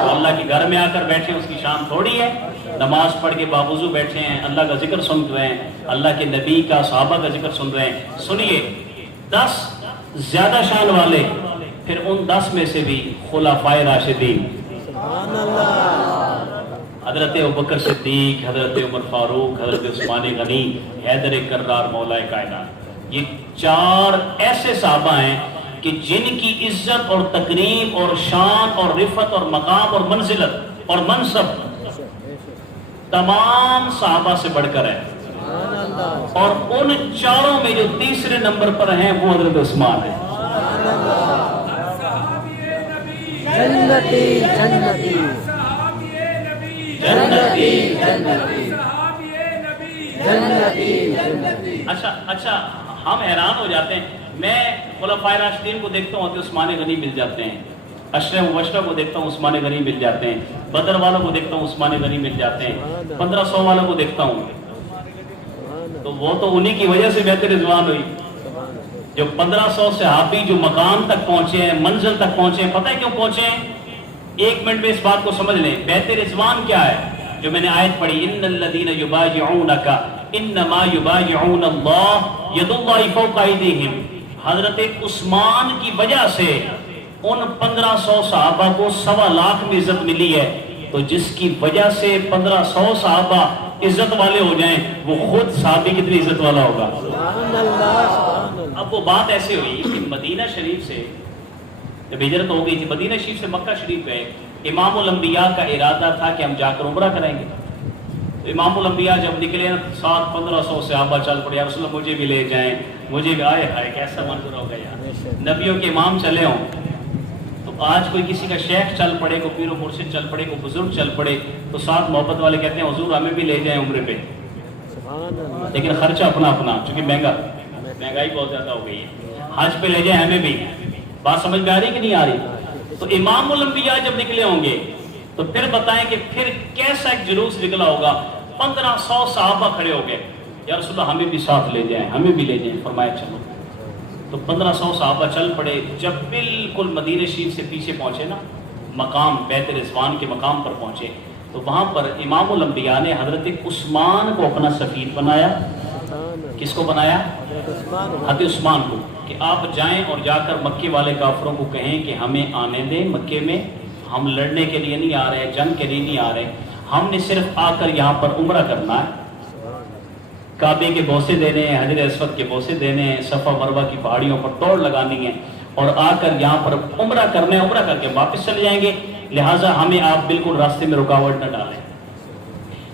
تو اللہ کے گھر میں آ کر بیٹھے اس کی شان تھوڑی ہے. نماز پڑھ کے باوضو بیٹھے ہیں, اللہ کا ذکر سن رہے ہیں, اللہ کے نبی کا صحابہ کا ذکر سن رہے ہیں. سنیے 10 زیادہ شان والے پھر ان 10 میں سے بھی خلفائے راشدین سبحان اللہ حضرت ابوبکر صدیق، حضرت عمر فاروق، حضرت عثمان غنی، حیدر کرار مولا کائنات، یہ 4 ایسے صحابہ ہیں کہ جن کی عزت اور تکریم اور شان اور رفعت اور مقام اور منزلت اور منصب تمام صحابہ سے بڑھ کر ہے، سبحان اللہ اور ان 4 میں جو تیسرے نمبر پر ہیں وہ حضرت عثمان ہیں۔ جنتی جنتی جنتی جنتی جنتی اچھا ہم حیران ہو جاتے ہیں، میں خلفائے راشدین کو دیکھتا ہوں کہ عثمان غنی مل جاتے ہیں، عشرہ مبشرہ کو دیکھتا ہوں عثمان غنی مل جاتے ہیں، بدر والوں کو دیکھتا ہوں عثمان غنی مل جاتے ہیں، 1500 والوں کو دیکھتا ہوں، تو وہ تو انہی کی وجہ سے بیعت رضوان ہوئی۔ جو 1500 صحابی جو مقام تک پہنچے ہیں، منزل تک پہنچے ہیں، پتہ ہے کیوں پہنچے ہیں؟ 1 منٹ میں اس بات کو سمجھ لیں، بیعت رضوان کیا ہے؟ جو میں نے آیت پڑھی، ان الذین یبایعونک انما یبایعون اللہ ید اللہ فوق ایدیہم، حضرت عثمان کی وجہ سے ان 1500 صحابہ کو 1.25 لاکھ میں عزت ملی ہے، تو جس کی وجہ سے 1500 صحابہ عزت والے ہو جائیں، وہ خود صحابی کتنی عزت والا ہوگا۔ سبحان اللہ سبحان اللہ اب وہ بات ایسے ہوئی کہ مدینہ شریف سے جب ہجرت ہو گئی تھی، مدینہ شریف سے مکہ شریف گئے، امام الانبیاء کا ارادہ تھا کہ ہم جا کر عمرہ کریں گے، تو امام الانبیاء جب نکلے نا، 1500 صحابہ چل پڑے، یا رسول اللہ مجھے بھی لے جائیں، مجھے بھی، آئے ہائے کیسا منظر ہو گیا، نبیوں کے امام چلے ہوں۔ تو آج کوئی کسی کا شیخ چل پڑے، کوئی پیر و مرشد چل پڑے، کوئی بزرگ چل پڑے، تو ساتھ محبت والے کہتے ہیں حضور ہمیں بھی لے جائیں عمرے پہ، سبحان اللہ لیکن خرچہ اپنا اپنا، چونکہ مہنگائی بہت زیادہ ہو گئی ہے، حج پہ لے جائیں ہمیں بھی۔ بات سمجھ میں آ رہی کہ نہیں آ رہی؟ تو امام الانبیاء جب نکلے ہوں گے تو پھر بتائیں کہ پھر کیسا ایک جلوس نکلا ہوگا، 1500 صحابہ کھڑے ہو گئے، یا رسول اللہ ہمیں بھی ساتھ لے جائیں، ہمیں بھی لے جائیں، فرمایا چلو۔ تو 1500 صحابہ چل پڑے، جب بالکل مدینہ شریف سے پیچھے پہنچے نا، مقام بیعت رضوان کے مقام پر پہنچے، تو وہاں پر امام الانبیاء نے حضرت عثمان کو اپنا سفیر بنایا۔ کس کو بنایا؟ حضرت عثمان کو، کہ آپ جائیں اور جا کر مکے والے کافروں کو کہیں کہ ہمیں آنے دیں مکے میں، ہم لڑنے کے لیے نہیں آ رہے، جنگ کے لیے نہیں آ رہے، ہم نے صرف آ کر یہاں پر عمرہ کرنا ہے، کعبے کے بوسے دینے ہیں، حجر اسود کے بوسے دینے ہیں، صفا مروہ کی پہاڑیوں پر دوڑ لگانی ہے، اور آ کر یہاں پر عمرہ کرنا ہے، عمرہ کر کے واپس چلے جائیں گے، لہٰذا ہمیں آپ بالکل راستے میں رکاوٹ نہ ڈالیں۔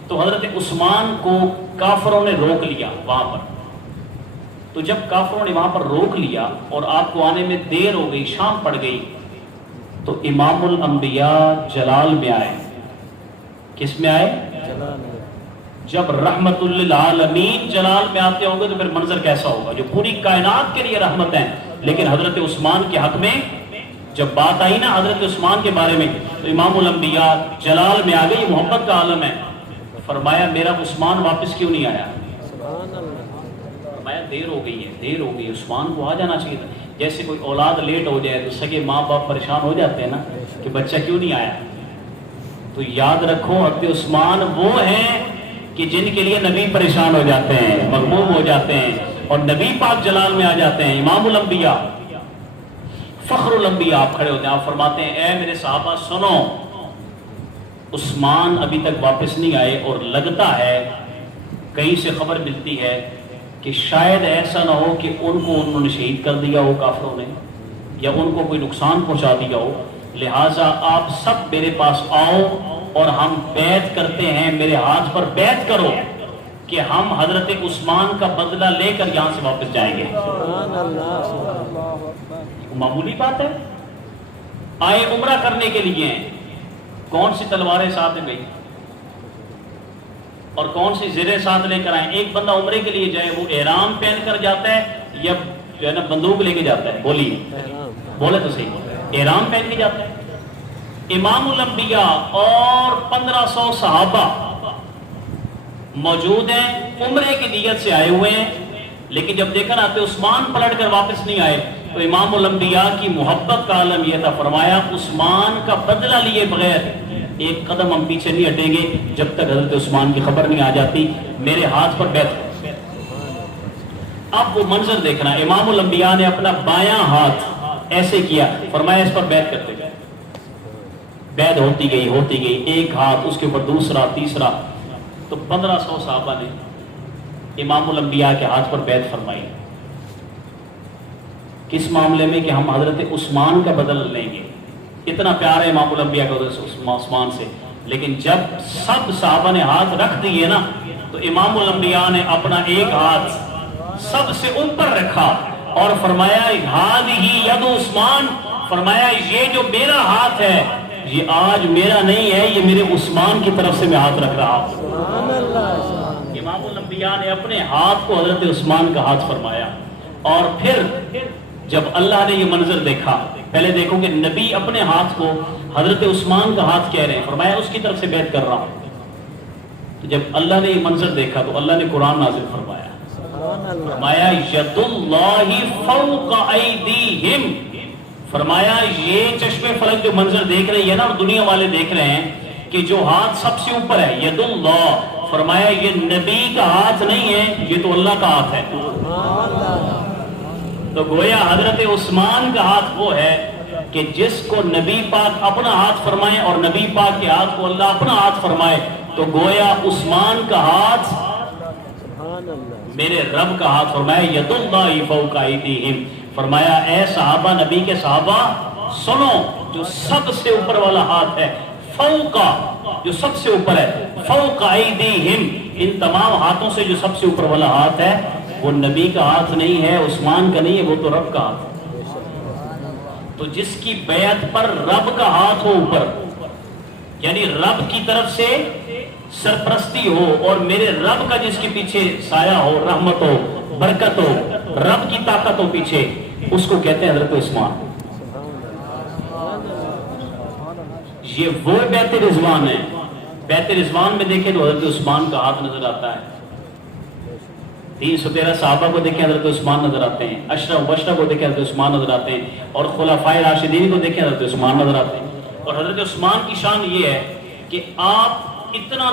تو حضرت عثمان کو کافروں نے روک لیا وہاں پر۔ تو جب کافروں نے وہاں پر روک لیا اور آپ کو آنے میں دیر ہو گئی، شام پڑ گئی، تو امام الانبیاء جلال میں آئے۔ کس میں آئے؟ جب رحمت للعالمین جلال میں آتے ہوں گے تو پھر منظر کیسا ہوگا، جو پوری کائنات کے لیے رحمت ہے، لیکن حضرت عثمان کے حق میں جب بات آئی نا حضرت عثمان کے بارے میں، تو امام الانبیاء جلال میں آ گئی، محبت کا عالم ہے، فرمایا میرا عثمان واپس کیوں نہیں آیا؟ فرمایا دیر ہو گئی ہے، دیر ہو گئی، عثمان کو آ جانا چاہیے تھا۔ جیسے کوئی اولاد لیٹ ہو جائے تو سگے ماں باپ پریشان ہو جاتے ہیں نا کہ بچہ کیوں نہیں آیا۔ تو یاد رکھو حضرت عثمان وہ ہیں کہ جن کے لیے نبی پریشان ہو جاتے ہیں، مغموم ہو جاتے ہیں، اور نبی پاک جلال میں آ جاتے ہیں۔ امام الانبیاء، فخر الانبیاء، آپ کھڑے ہوتے ہیں، آپ فرماتے ہیں اے میرے صحابہ سنو، عثمان ابھی تک واپس نہیں آئے، اور لگتا ہے کہیں سے خبر ملتی ہے کہ شاید ایسا نہ ہو کہ ان کو انہوں نے شہید کر دیا ہو کافروں نے، یا ان کو کوئی نقصان پہنچا دیا ہو، لہٰذا آپ سب میرے پاس آؤ اور ہم بیعت کرتے ہیں، میرے ہاتھ پر بیعت کرو کہ ہم حضرت عثمان کا بدلہ لے کر یہاں سے واپس جائیں گے۔ معمولی بات ہے، آئے عمرہ کرنے کے لیے ہیں، کون سی تلواریں ساتھ میں گئی اور کون سی زریں ساتھ لے کر آئیں؟ ایک بندہ عمرے کے لیے جائے وہ احرام پہن کر جاتا ہے یا جو ہے نا بندوق لے کے جاتا ہے؟ بولیے، بولے تو صحیح، احرام پہن کے جاتا ہے۔ امام الانبیاء اور 1500 صحابہ موجود ہیں، عمرے کی نیت سے آئے ہوئے ہیں، لیکن جب دیکھا نا تو عثمان پلٹ کر واپس نہیں آئے، تو امام الانبیاء کی محبت کا عالم یہ تھا، فرمایا عثمان کا بدلہ لیے بغیر ایک قدم ہم پیچھے نہیں ہٹیں گے جب تک حضرت عثمان کی خبر نہیں آ جاتی، میرے ہاتھ پر بیعت۔ اب وہ منظر دیکھنا، امام الانبیاء نے اپنا بایاں ہاتھ ایسے کیا، فرمایا اس پر بیعت کرتے گئے، بیعت ہوتی گئی، ایک ہاتھ اس کے اوپر دوسرا تیسرا، تو 1500 صحابہ نے امام الانبیاء کے ہاتھ پر بیعت فرمائی۔ کس معاملے میں؟ کہ ہم حضرت عثمان کا بدل لیں گے، اتنا پیار ہے امام الانبیاء کا حضرت عثمان سے۔ لیکن جب سب صحابہ نے ہاتھ رکھ دیے نا، تو امام الانبیاء نے اپنا ایک ہاتھ سب سے اوپر رکھا اور فرمایا ہذہ ید عثمان، فرمایا یہ جو میرا ہاتھ ہے یہ آج میرا نہیں ہے، یہ میرے عثمان کی طرف سے میں ہاتھ رکھ رہا ہوں۔ سبحان اللہ، امام الانبیاء نے اپنے ہاتھ کو حضرت عثمان کا ہاتھ فرمایا۔ اور پھر جب اللہ نے یہ منظر دیکھا، پہلے دیکھو کہ نبی اپنے ہاتھ کو حضرت عثمان کا ہاتھ کہہ رہے ہیں، فرمایا اس کی طرف سے بیعت کر رہا ہوں۔ تو جب اللہ نے یہ منظر دیکھا تو اللہ نے قرآن نازل فرمایا، سبحان اللہ، فرمایا ید اللہ فوق ایدیہم، فرمایا یہ چشم فلک جو منظر دیکھ رہے ہیں نا اور دنیا والے دیکھ رہے ہیں کہ جو ہاتھ سب سے اوپر ہے ید اللہ، فرمایا یہ نبی کا ہاتھ نہیں ہے، یہ تو اللہ کا ہاتھ ہے۔ سبحان اللہ، تو گویا حضرت عثمان کا ہاتھ وہ ہے کہ جس کو نبی پاک اپنا ہاتھ فرمائے اور نبی پاک کے ہاتھ کو اللہ اپنا ہاتھ فرمائے، تو گویا عثمان کا ہاتھ سبحان اللہ، میرے رب کا ہاتھ، فرمایا ید اللہ فوق ایدیہم، فرمایا اے صحابہ، نبی کے صحابہ سنو، جو سب سے اوپر والا ہاتھ ہے، فوق، جو سب سے اوپر ہے، فوق ایدیہم، ان تمام ہاتھوں سے جو سب سے اوپر والا ہاتھ ہے وہ نبی کا ہاتھ نہیں ہے، عثمان کا نہیں ہے، وہ تو رب کا ہاتھ ہے۔ تو جس کی بیعت پر رب کا ہاتھ ہو اوپر، یعنی رب کی طرف سے سرپرستی ہو اور میرے رب کا جس کے پیچھے سایہ ہو، رحمت ہو، برکت ہو، رب کی طاقت ہو پیچھے، اس کو کہتے ہیں حضرت عثمان۔ یہ وہ بیعت رضوان ہے۔ بیعت رضوان میں دیکھیں تو حضرت عثمان کا ہاتھ نظر آتا ہے، 313 صحابہ کو دیکھیں حضرت عثمان نظر آتے ہیں، عشرہ مبشرہ کو دیکھیں حضرت عثمان نظر آتے ہیں، اور خلفائے راشدین کو دیکھیں حضرت عثمان نظر آتے ہیں۔ اور حضرت عثمان کی شان یہ ہے کہ آپ اتنا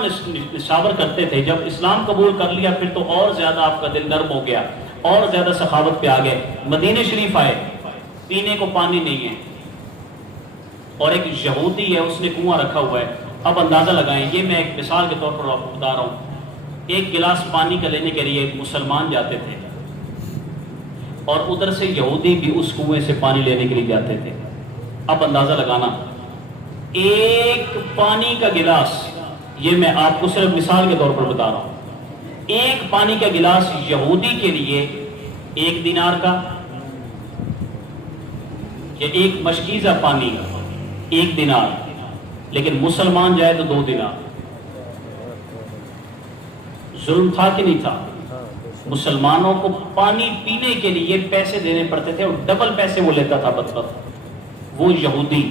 نشاور کرتے تھے، جب اسلام قبول کر لیا پھر تو اور زیادہ آپ کا دل نرم ہو گیا، اور زیادہ سخاوت پہ آ گئے۔ مدینہ شریف آئے، پینے کو پانی نہیں ہے، اور ایک یہودی ہے اس نے کنواں رکھا ہوا ہے۔ اب اندازہ لگائیں، یہ میں ایک مثال کے طور پر آپ کو بتا رہا ہوں، ایک گلاس پانی کا لینے کے لیے مسلمان جاتے تھے اور ادھر سے یہودی بھی اس کنویں سے پانی لینے کے لیے جاتے تھے۔ اب اندازہ لگانا، ایک پانی کا گلاس، یہ میں آپ کو صرف مثال کے طور پر بتا رہا ہوں، ایک پانی کا گلاس یہودی کے لیے 1 دینار کا، یا ایک مشکیزہ پانی 1 دینار، لیکن مسلمان جائے تو 2 دینار۔ ظلم تھا کہ نہیں تھا؟ مسلمانوں کو پانی پینے کے لیے پیسے دینے پڑتے تھے اور ڈبل پیسے وہ لیتا تھا بدبخت وہ یہودی،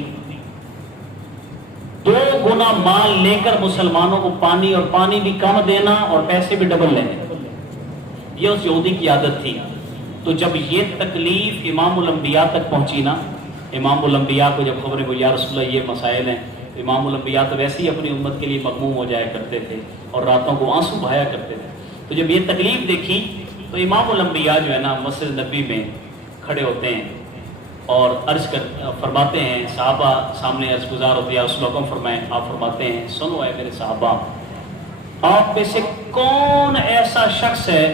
2 گنا مال لے کر مسلمانوں کو پانی، اور پانی بھی کم دینا اور پیسے بھی ڈبل لینے، یہ اس یہودی کی عادت تھی۔ تو جب یہ تکلیف امام الانبیاء تک پہنچی نا، امام الانبیاء کو جب خبریں ہوئی یا رسول اللہ یہ مسائل ہیں، امام الانبیاء تو ویسے ہی اپنی امت کے لیے مغموم ہو جایا کرتے تھے اور راتوں کو آنسو بہایا کرتے تھے۔ تو جب یہ تکلیف دیکھی تو امام الانبیاء جو ہے نا مسجد نبی میں کھڑے ہوتے ہیں اور عرض فرماتے ہیں، صحابہ سامنے عرض گزار ہوتے ہیں، رسول اللہ فرمائیں، آپ فرماتے ہیں سنو اے میرے صحابہ، آپ میں سے کون ایسا شخص ہے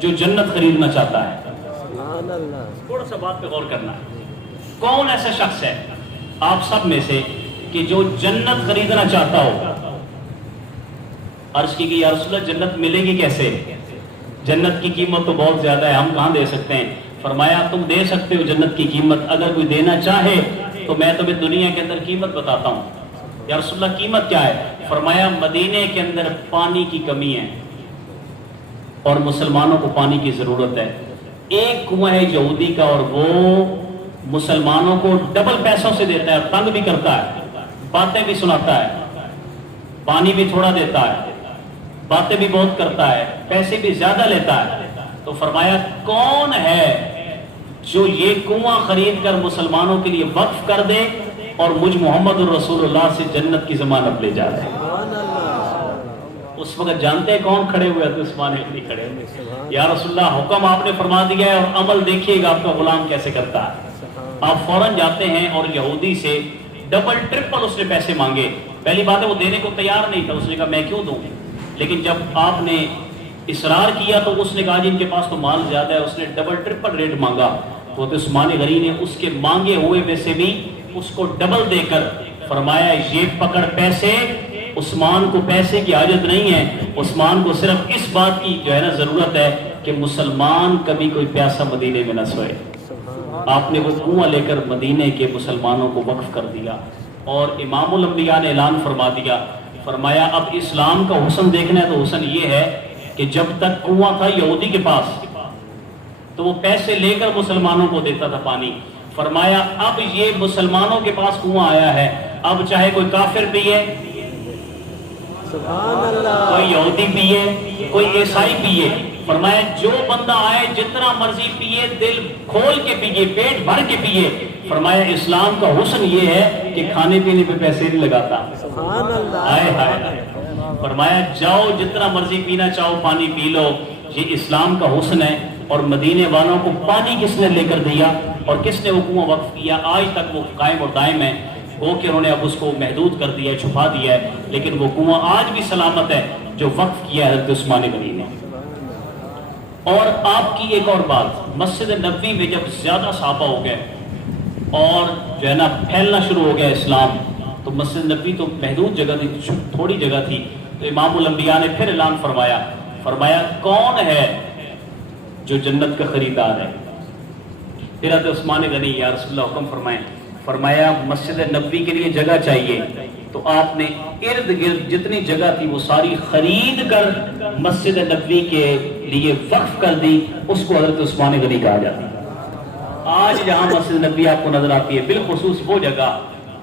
جو جنت خریدنا چاہتا ہے؟ سبحان اللہ، تھوڑا سا بات پہ غور کرنا ہے، کون ایسا شخص ہے آپ سب میں سے کہ جو جنت خریدنا چاہتا ہو؟ عرض کی کہ یا رسول اللہ جنت ملے گی کیسے؟ جنت کی قیمت تو بہت زیادہ ہے، ہم کہاں دے سکتے ہیں؟ فرمایا تم دے سکتے ہو جنت کی قیمت، اگر کوئی دینا چاہے تو میں تمہیں دنیا کے اندر قیمت بتاتا ہوں۔ یا رسول اللہ قیمت کیا ہے؟ فرمایا مدینے کے اندر پانی کی کمی ہے اور مسلمانوں کو پانی کی ضرورت ہے، ایک کنواں ہے یہودی کا اور وہ مسلمانوں کو ڈبل پیسوں سے دیتا ہے، تنگ بھی کرتا ہے، باتیں بھی سناتا ہے، پانی بھی تھوڑا دیتا ہے، باتیں بھی بہت کرتا ہے، پیسے بھی زیادہ لیتا ہے۔ تو فرمایا کون ہے جو یہ کنواں خرید کر مسلمانوں کے لیے وقف کر دے اور مجھ محمد الرسول اللہ سے جنت کی ضمانت لے جا رہے ہیں؟ سبحان اللہ، اس وقت جانتے ہیں کون کھڑے ہوئے تو عثمان نہیں کھڑے ہوئے۔ یا رسول اللہ حکم آپ نے فرما دیا ہے اور عمل دیکھیے گا آپ کا غلام کیسے کرتا ہے۔ سبحان آپ فوراً جاتے ہیں اور یہودی سے ڈبل ٹرپل اس نے پیسے مانگے. پہلی بات ہے وہ دینے کو تیار نہیں تھا, اس نے کہا میں کیوں دوں, لیکن جب آپ نے اصرار کیا تو اس نے کہا جی ان کے پاس تو مال زیادہ ہے, اس نے ڈبل ٹرپل ریٹ مانگا. تو عثمان غنی نے اس کے مانگے ہوئے میں سے بھی اس کو ڈبل دے کر فرمایا یہ پکڑ پیسے. عثمان کو پیسے کی حاجت نہیں ہے, عثمان کو صرف اس بات کی جو ہے نا ضرورت ہے کہ مسلمان کبھی کوئی پیاسا مدینے میں نہ سوئے. آپ نے وہ کنواں لے کر مدینے کے مسلمانوں کو وقف کر دیا, اور امام الانبیاء نے اعلان فرما دیا, فرمایا اب اسلام کا حسن دیکھنا ہے تو حسن یہ ہے کہ جب تک کنواں تھا یہودی کے پاس تو وہ پیسے لے کر مسلمانوں کو دیتا تھا پانی. فرمایا اب یہ مسلمانوں کے پاس کنواں آیا ہے, اب چاہے کوئی کافر پیے, سبحان اللہ, کوئی یہودی پیے, کوئی عیسائی پیے, فرمایا جو بندہ آئے جتنا مرضی پیے, دل کھول کے پیے, پیٹ بھر کے پیے. فرمایا اسلام کا حسن یہ ہے کہ کھانے پینے پہ پیسے نہیں لگاتا. سبحان اللہ, آئے ہائے. فرمایا جاؤ جتنا مرضی پینا چاہو پانی پی لو, یہ اسلام کا حسن ہے. اور مدینے والوں کو پانی کس نے لے کر دیا اور کس نے وہ کنواں وقف کیا, آج تک وہ قائم اور دائم ہے. وہ کہ انہوں نے اب اس کو محدود کر دیا ہے, چھپا دیا ہے, لیکن وہ کنواں آج بھی سلامت ہے جو وقف کیا ہے حضرت عثمان غنی نے. اور آپ کی ایک اور بات, مسجد نبوی میں جب زیادہ صحابہ ہو گئے اور جو ہے نا پھیلنا شروع ہو گیا اسلام, تو مسجد نبوی تو محدود جگہ تھی, تھوڑی جگہ تھی, تو امام الانبیاء نے پھر اعلان فرمایا, فرمایا کون ہے جو جنت کا خریدار ہے. پھر حضرت عثمان غنی یا رسول اللہ حکم فرمائیں, فرمایا مسجد نبوی کے لیے جگہ چاہیے, تو آپ نے ارد گرد جتنی جگہ تھی وہ ساری خرید کر مسجد نبوی کے لیے وقف کر دی. اس کو حضرت عثمان غنی کہا جاتا ہے. آج جہاں مسجد نبوی آپ کو نظر آتی ہے, بالخصوص وہ جگہ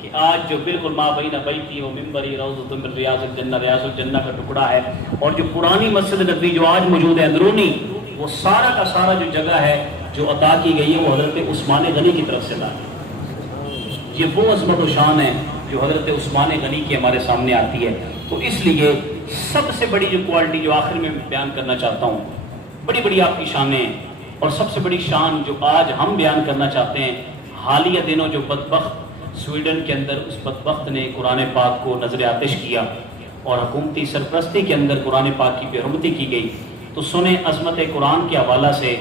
کہ آج جو بالکل ما بین بیتی و منبری روضۃ من ریاض الجنہ, ریاض الجنہ کا ٹکڑا ہے, اور جو پرانی مسجد نبوی جو آج موجود ہے اندرونی, وہ سارا کا سارا جو جگہ ہے جو عطا کی گئی ہے وہ حضرت عثمان غنی کی طرف سے لائی. یہ وہ عظمت و شان ہے جو حضرت عثمان غنی کی ہمارے سامنے آتی ہے. تو اس لیے سب سے بڑی جو کوالٹی جو آخر میں بیان کرنا چاہتا ہوں, بڑی بڑی آپ کی شانیں ہیں, اور سب سے بڑی شان جو آج ہم بیان کرنا چاہتے ہیں, حالیہ دنوں جو بدبخت سویڈن کے اندر اس بدبخت نے قرآن پاک کو نظر آتش کیا اور حکومتی سرپرستی کے اندر قرآن پاک کی بے حرمتی کی گئی, تو سنیں عظمت قرآن کے حوالہ سے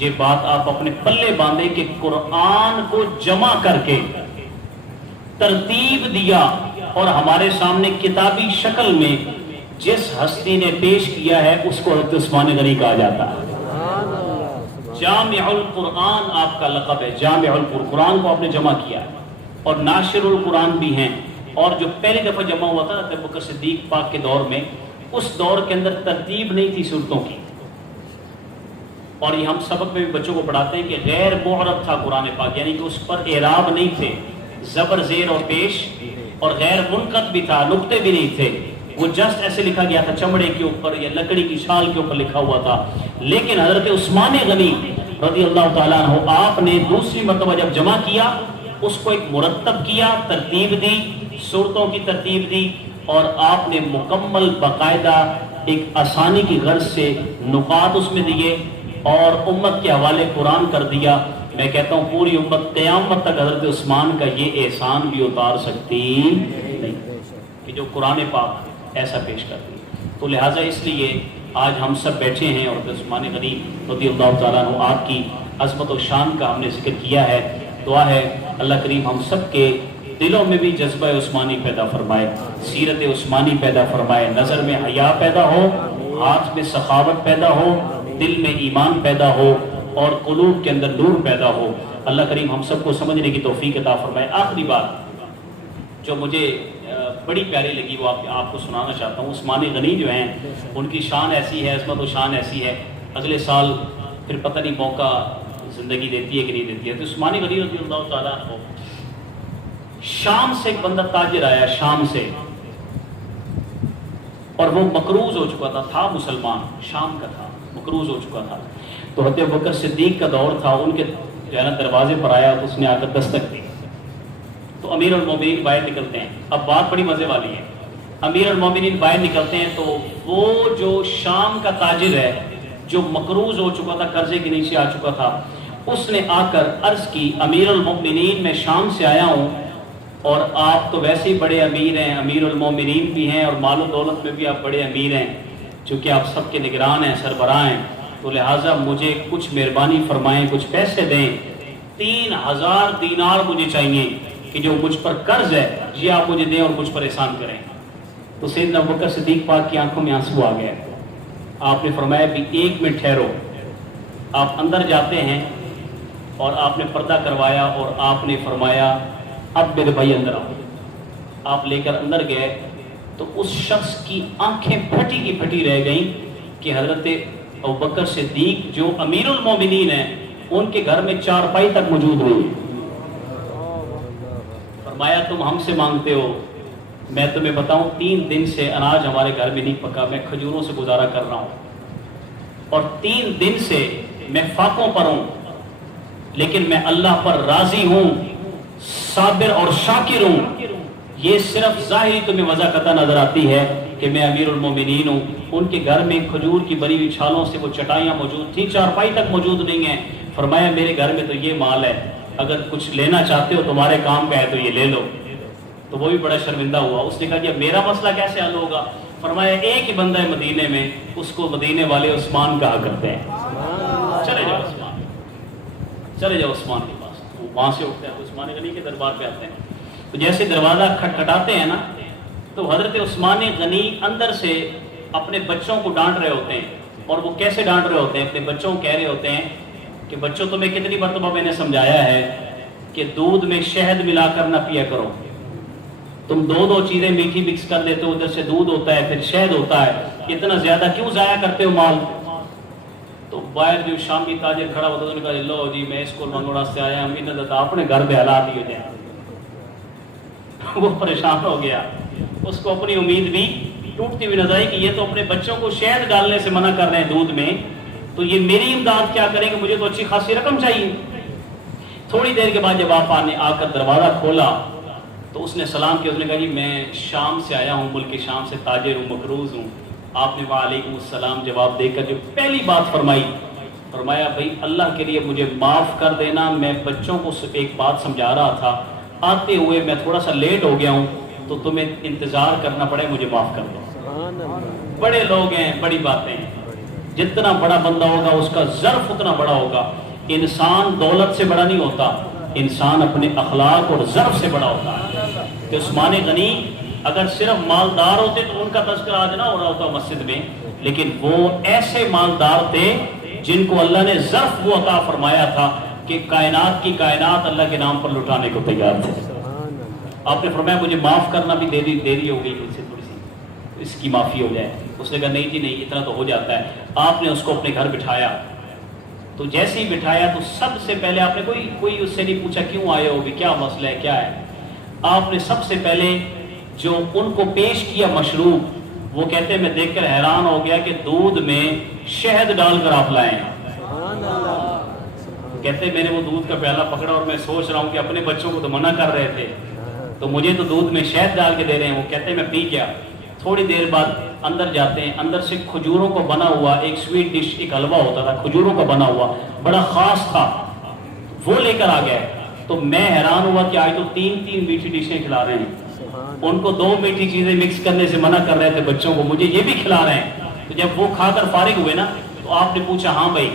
یہ بات آپ اپنے پلے باندھیں کہ قرآن کو جمع کر کے ترتیب دیا اور ہمارے سامنے کتابی شکل میں جس ہستی نے پیش کیا ہے اس کو حضرت عثمان غنی کہا جاتا ہے. جامع القرآن آپ کا لقب ہے, جامع القرآن کو آپ نے جمع کیا ہے, اور ناشر القرآن بھی ہیں. اور جو پہلی دفعہ جمع ہوا تھا ابو بکر صدیق پاک کے دور میں, اس دور کے اندر ترتیب نہیں تھی صورتوں کی, اور یہ ہم سبق میں بھی بچوں کو پڑھاتے ہیں کہ غیر معرب تھا قرآن پاک, یعنی کہ اس پر اعراب نہیں تھے, زبر زیر اور پیش, اور غیر منقط بھی تھا, نقطے بھی نہیں تھے, وہ جسٹ ایسے لکھا گیا تھا چمڑے کے اوپر یا لکڑی کی چھال کے اوپر لکھا ہوا تھا. لیکن حضرت عثمان غنی رضی اللہ تعالیٰ عنہ آپ نے دوسری مرتبہ جب جمع کیا اس کو ایک مرتب کیا, ترتیب دی, صورتوں کی ترتیب دی, اور آپ نے مکمل باقاعدہ ایک آسانی کی غرض سے نکات اس میں دیے اور امت کے حوالے قرآن کر دیا. میں کہتا ہوں پوری امت قیامت تک حضرت عثمان کا یہ احسان بھی اتار سکتی نہیں کہ جو قرآن پاک ایسا پیش کر دی. تو لہٰذا اس لیے آج ہم سب بیٹھے ہیں اور عثمان غنی رضی اللہ تعالیٰ عنہ آپ کی عظمت و شان کا ہم نے ذکر کیا ہے. دعا ہے اللہ کریم ہم سب کے دلوں میں بھی جذبہ عثمانی پیدا فرمائے, سیرت عثمانی پیدا فرمائے, نظر میں حیا پیدا ہو, ہاتھ میں سخاوت پیدا ہو, دل میں ایمان پیدا ہو, اور قلوب کے اندر نور پیدا ہو. اللہ کریم ہم سب کو سمجھنے کی توفیق عطا فرمائے. آخری بات جو مجھے بڑی پیاری لگی وہ آپ کو سنانا چاہتا ہوں. عثمان غنی جو ہیں ان کی شان ایسی ہے, عظمت و شان ایسی ہے, اگلے سال پھر پتہ نہیں موقع زندگی دیتی ہے کہ نہیں دیتی ہے. تو عثمان غنی رضی اللہ تعالیٰ عنہ, شام سے ایک بندہ تاجر آیا, شام سے, اور وہ مقروض ہو چکا تھا مسلمان, شام کا تھا, مقروض ہو چکا تھا. تو حضرت ابوبکر صدیق کا دور تھا, ان کے جو ہے نا دروازے پر آیا تو اس نے آ کر دستک دی. تو امیر المومنین باہر نکلتے ہیں. اب بات بڑی مزے والی ہے. امیر المومنین باہر نکلتے ہیں تو وہ جو شام کا تاجر ہے جو مقروض ہو چکا تھا, قرضے کے نیچے آ چکا تھا, اس نے آ کر عرض کی امیر المومنین میں شام سے آیا ہوں اور آپ تو ویسے ہی بڑے امیر ہیں, امیر المومنین بھی ہیں اور مال و دولت میں بھی آپ بڑے امیر ہیں, چونکہ آپ سب کے نگران ہیں, سربراہ ہیں, تو لہٰذا مجھے کچھ مہربانی فرمائیں, کچھ پیسے دیں, 3000 دینار مجھے چاہیے کہ جو مجھ پر قرض ہے یہ آپ مجھے دیں اور مجھ پر احسان کریں. تو سیدنا ابوبکر صدیق پاک کی آنکھوں میں آنسو آ گئے. آپ نے فرمایا بھی 1 منٹ ٹھہرو. آپ اندر جاتے ہیں اور آپ نے پردہ کروایا اور آپ نے فرمایا اب میرے بھائی اندر آؤ. آپ لے کر اندر گئے تو اس شخص کی آنکھیں پھٹی کی پھٹی رہ گئیں کہ حضرت ابوبکر صدیق جو امیر المومنین ہیں ان کے گھر میں چارپائی تک موجود نہیں. فرمایا تم ہم سے مانگتے ہو, میں تمہیں بتاؤں 3 دن سے اناج ہمارے گھر میں نہیں پکا, میں کھجوروں سے گزارا کر رہا ہوں اور 3 دن سے میں فاقوں پر ہوں, لیکن میں اللہ پر راضی ہوں, صابر اور شاکر ہوں. یہ صرف ظاہری تمہیں وضاحت نظر آتی ہے کہ میں امیر المومنین ہوں. ان کے گھر میں کھجور کی بنی ہوئی چھالوں سے وہ چٹائیاں موجود تھیں, چارپائی تک موجود نہیں ہیں. فرمایا میرے گھر میں تو یہ مال ہے, اگر کچھ لینا چاہتے ہو تمہارے کام کا ہے تو یہ لے لو. تو وہ بھی بڑا شرمندہ ہوا. اس نے کہا کہ میرا مسئلہ کیسے حل ہوگا؟ فرمایا ایک ہی بندہ ہے مدینے میں, اس کو مدینے والے عثمان کہا کرتے ہیں. چلے جاؤ عثمان, چلے جاؤ عثمان کے پاس. وہاں سے اٹھتے ہیں, عثمان غنی کے دربار پہ آتے ہیں. تو جیسے دروازہ کھٹکھٹاتے ہیں نا, تو حضرت عثمان غنی اندر سے اپنے بچوں کو ڈانٹ رہے ہوتے ہیں. اور وہ کیسے ڈانٹ رہے ہوتے ہیں؟ اپنے بچوں کو کہہ رہے ہوتے ہیں کہ بچوں تمہیں کتنی مرتبہ میں نے سمجھایا ہے کہ دودھ میں شہد ملا کر نہ پیا کرو. تم 2 چیزیں میٹھی مکس کر دیتے ہو, ادھر سے دودھ ہوتا ہے پھر شہد ہوتا ہے, اتنا زیادہ کیوں ضائع کرتے ہو مال؟ تو باہر جو شامی تاجر کھڑا ہوتا ہے انہوں نے کہا لو جی میں اس کو منگوڑا سے آیا ہوں, انہیں دیتا اپنے گھر پہ حالات ہی ہو جائیں. وہ پریشان ہو گیا, اس کو اپنی امید بھی ٹوٹتی ہوئی نظر آئی کہ یہ تو اپنے بچوں کو شہد ڈالنے سے منع کر رہے ہیں دودھ میں, تو یہ میری امداد کیا کریں کہ مجھے تو اچھی خاصی رقم چاہیے. تھوڑی دیر کے بعد جب آپ نے آ کر دروازہ کھولا تو اس نے سلام کیا. اس نے کہا جی میں شام سے آیا ہوں, ملک شام سے تاجر ہوں, مقروض ہوں. آپ نے وعلیکم السلام جواب دے کر جو پہلی بات فرمائی, فرمایا بھائی اللہ کے لیے مجھے معاف کر دینا, میں بچوں کو ایک بات سمجھا رہا تھا, آتے ہوئے میں تھوڑا سا لیٹ ہو گیا ہوں تو تمہیں انتظار کرنا پڑے, مجھے معاف کر دو. بڑے لوگ ہیں, بڑی باتیں ہیں. جتنا بڑا بندہ ہوگا اس کا ظرف اتنا بڑا ہوگا. انسان دولت سے بڑا نہیں ہوتا, انسان اپنے اخلاق اور ظرف سے بڑا ہوتا ہے. کہ عثمان غنی اگر صرف مالدار ہوتے تو ان کا تذکرہ آج نہ ہو رہا ہوتا مسجد میں, لیکن وہ ایسے مالدار تھے جن کو اللہ نے ظرف وہ عطا فرمایا تھا کہ کائنات کی کائنات اللہ کے نام پر لٹانے کو تیار تھے. آپ نے فرمایا مجھے معاف کرنا بھی دیری ہو گئی, ان سے تھوڑی سی اس کی معافی ہو جائے. اس نے کہا نہیں جی نہیں, اتنا تو ہو جاتا ہے. آپ نے اس کو اپنے گھر بٹھایا. تو جیسے ہی بٹھایا تو سب سے پہلے آپ نے کوئی اس سے نہیں پوچھا کیوں آئے ہو بھی, کیا مسئلہ ہے, کیا ہے. آپ نے سب سے پہلے جو ان کو پیش کیا مشروب, وہ کہتے ہیں میں دیکھ کر حیران ہو گیا کہ دودھ میں شہد ڈال کر آپ لائے ہیں. کہتے ہیں میں نے وہ دودھ کا پیالہ پکڑا اور میں سوچ رہا ہوں کہ اپنے بچوں کو تو منع کر رہے تھے تو مجھے تو دودھ میں شہد ڈال کے دے رہے ہیں. وہ کہتے ہیں میں پی گیا. تھوڑی دیر بعد اندر جاتے ہیں, اندر سے کھجوروں کو بنا ہوا ایک سویٹ ڈش, ایک حلوہ ہوتا تھا کھجوروں کا بنا ہوا, بڑا خاص تھا, وہ لے کر آ گئے. تو میں حیران ہوا کہ آج تو 3 میٹھی ڈشیں کھلا رہے ہیں. ان کو 2 میٹھی چیزیں مکس کرنے سے منع کر رہے تھے بچوں کو, مجھے یہ بھی کھلا رہے ہیں. تو جب وہ کھا کر فارغ ہوئے نا تو آپ نے پوچھا ہاں بھائی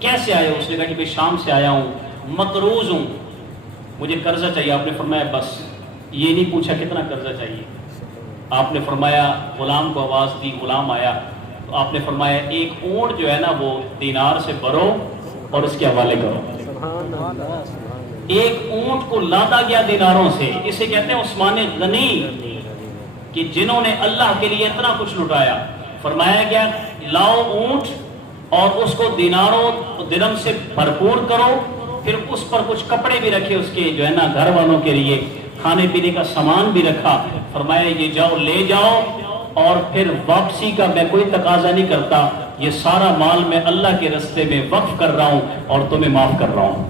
کیسے آئے ہو؟ اس نے کہا کہ میں شام سے آیا ہوں, مقروض ہوں, مجھے قرضہ چاہیے. آپ نے فرمایا بس, یہ نہیں پوچھا کتنا قرضہ چاہیے. آپ نے فرمایا غلام کو آواز دی, غلام آیا. تو آپ نے فرمایا ایک اونٹ جو ہے نا وہ دینار سے بھرو اور اس کے حوالے کرو. ایک اونٹ کو لادا گیا دیناروں سے. اسے کہتے ہیں عثمان غنی کہ جنہوں نے اللہ کے لیے اتنا کچھ لٹایا. فرمایا گیا لاؤ اونٹ اور اس کو دیناروں درہم سے بھرپور کرو, پھر اس پر کچھ کپڑے بھی رکھے اس کے جو ہے نا گھر والوں کے لیے, کھانے پینے کا سامان بھی رکھا. فرمایا یہ جاؤ لے جاؤ, اور پھر واپسی کا میں کوئی تقاضا نہیں کرتا, یہ سارا مال میں اللہ کے راستے میں وقف کر رہا ہوں اور تمہیں معاف کر رہا ہوں.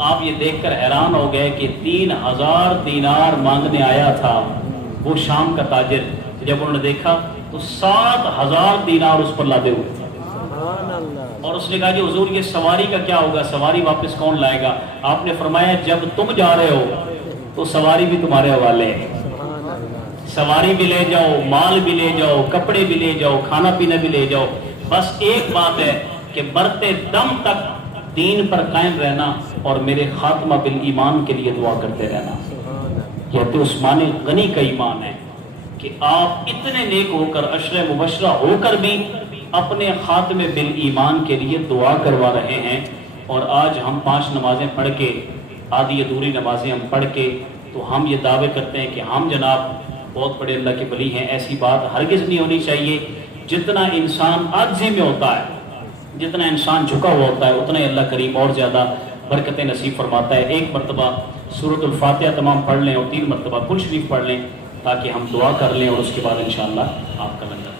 آپ یہ دیکھ کر حیران ہو گئے کہ 3000 دینار مانگنے آیا تھا وہ شام کا تاجر. جب انہوں نے دیکھا تو 7000 دینار اس پر لادے ہوئے. اور اس نے کہا کہ حضور یہ سواری کا کیا ہوگا، سواری واپس کون لائے گا؟ آپ نے فرمایا جب تم جا رہے ہو تو سواری بھی تمہارے حوالے ہے، سبحان اللہ، سواری بھی لے جاؤ، مال بھی لے جاؤ، کپڑے بھی لے جاؤ، کھانا پینا بھی لے جاؤ، بس ایک بات ہے کہ مرتے دم تک دین پر قائم رہنا اور میرے خاتمہ بالایمان کے لیے دعا کرتے رہنا۔ سبحان اللہ، یہ تو عثمان غنی کا ایمان ہے کہ آپ اتنے نیک ہو کر، عشرہ مبشرہ ہو کر بھی اپنے خاتمے بالایمان کے لیے دعا کروا رہے ہیں۔ اور آج ہم 5 نمازیں پڑھ کے، آدھی ادھوری نمازیں ہم پڑھ کے، تو ہم یہ دعوے کرتے ہیں کہ ہم جناب بہت بڑے اللہ کے ولی ہیں۔ ایسی بات ہرگز نہیں ہونی چاہیے۔ جتنا انسان عاجزی میں ہوتا ہے، جتنا انسان جھکا ہوا ہوتا ہے، اتنا ہی اللہ کریم اور زیادہ برکتیں نصیب فرماتا ہے۔ ایک مرتبہ سورۃ الفاتحہ تمام پڑھ لیں اور 3 مرتبہ کل شریف پڑھ لیں تاکہ ہم دعا کر لیں، اور اس کے بعد انشاءاللہ آپ کا لنگر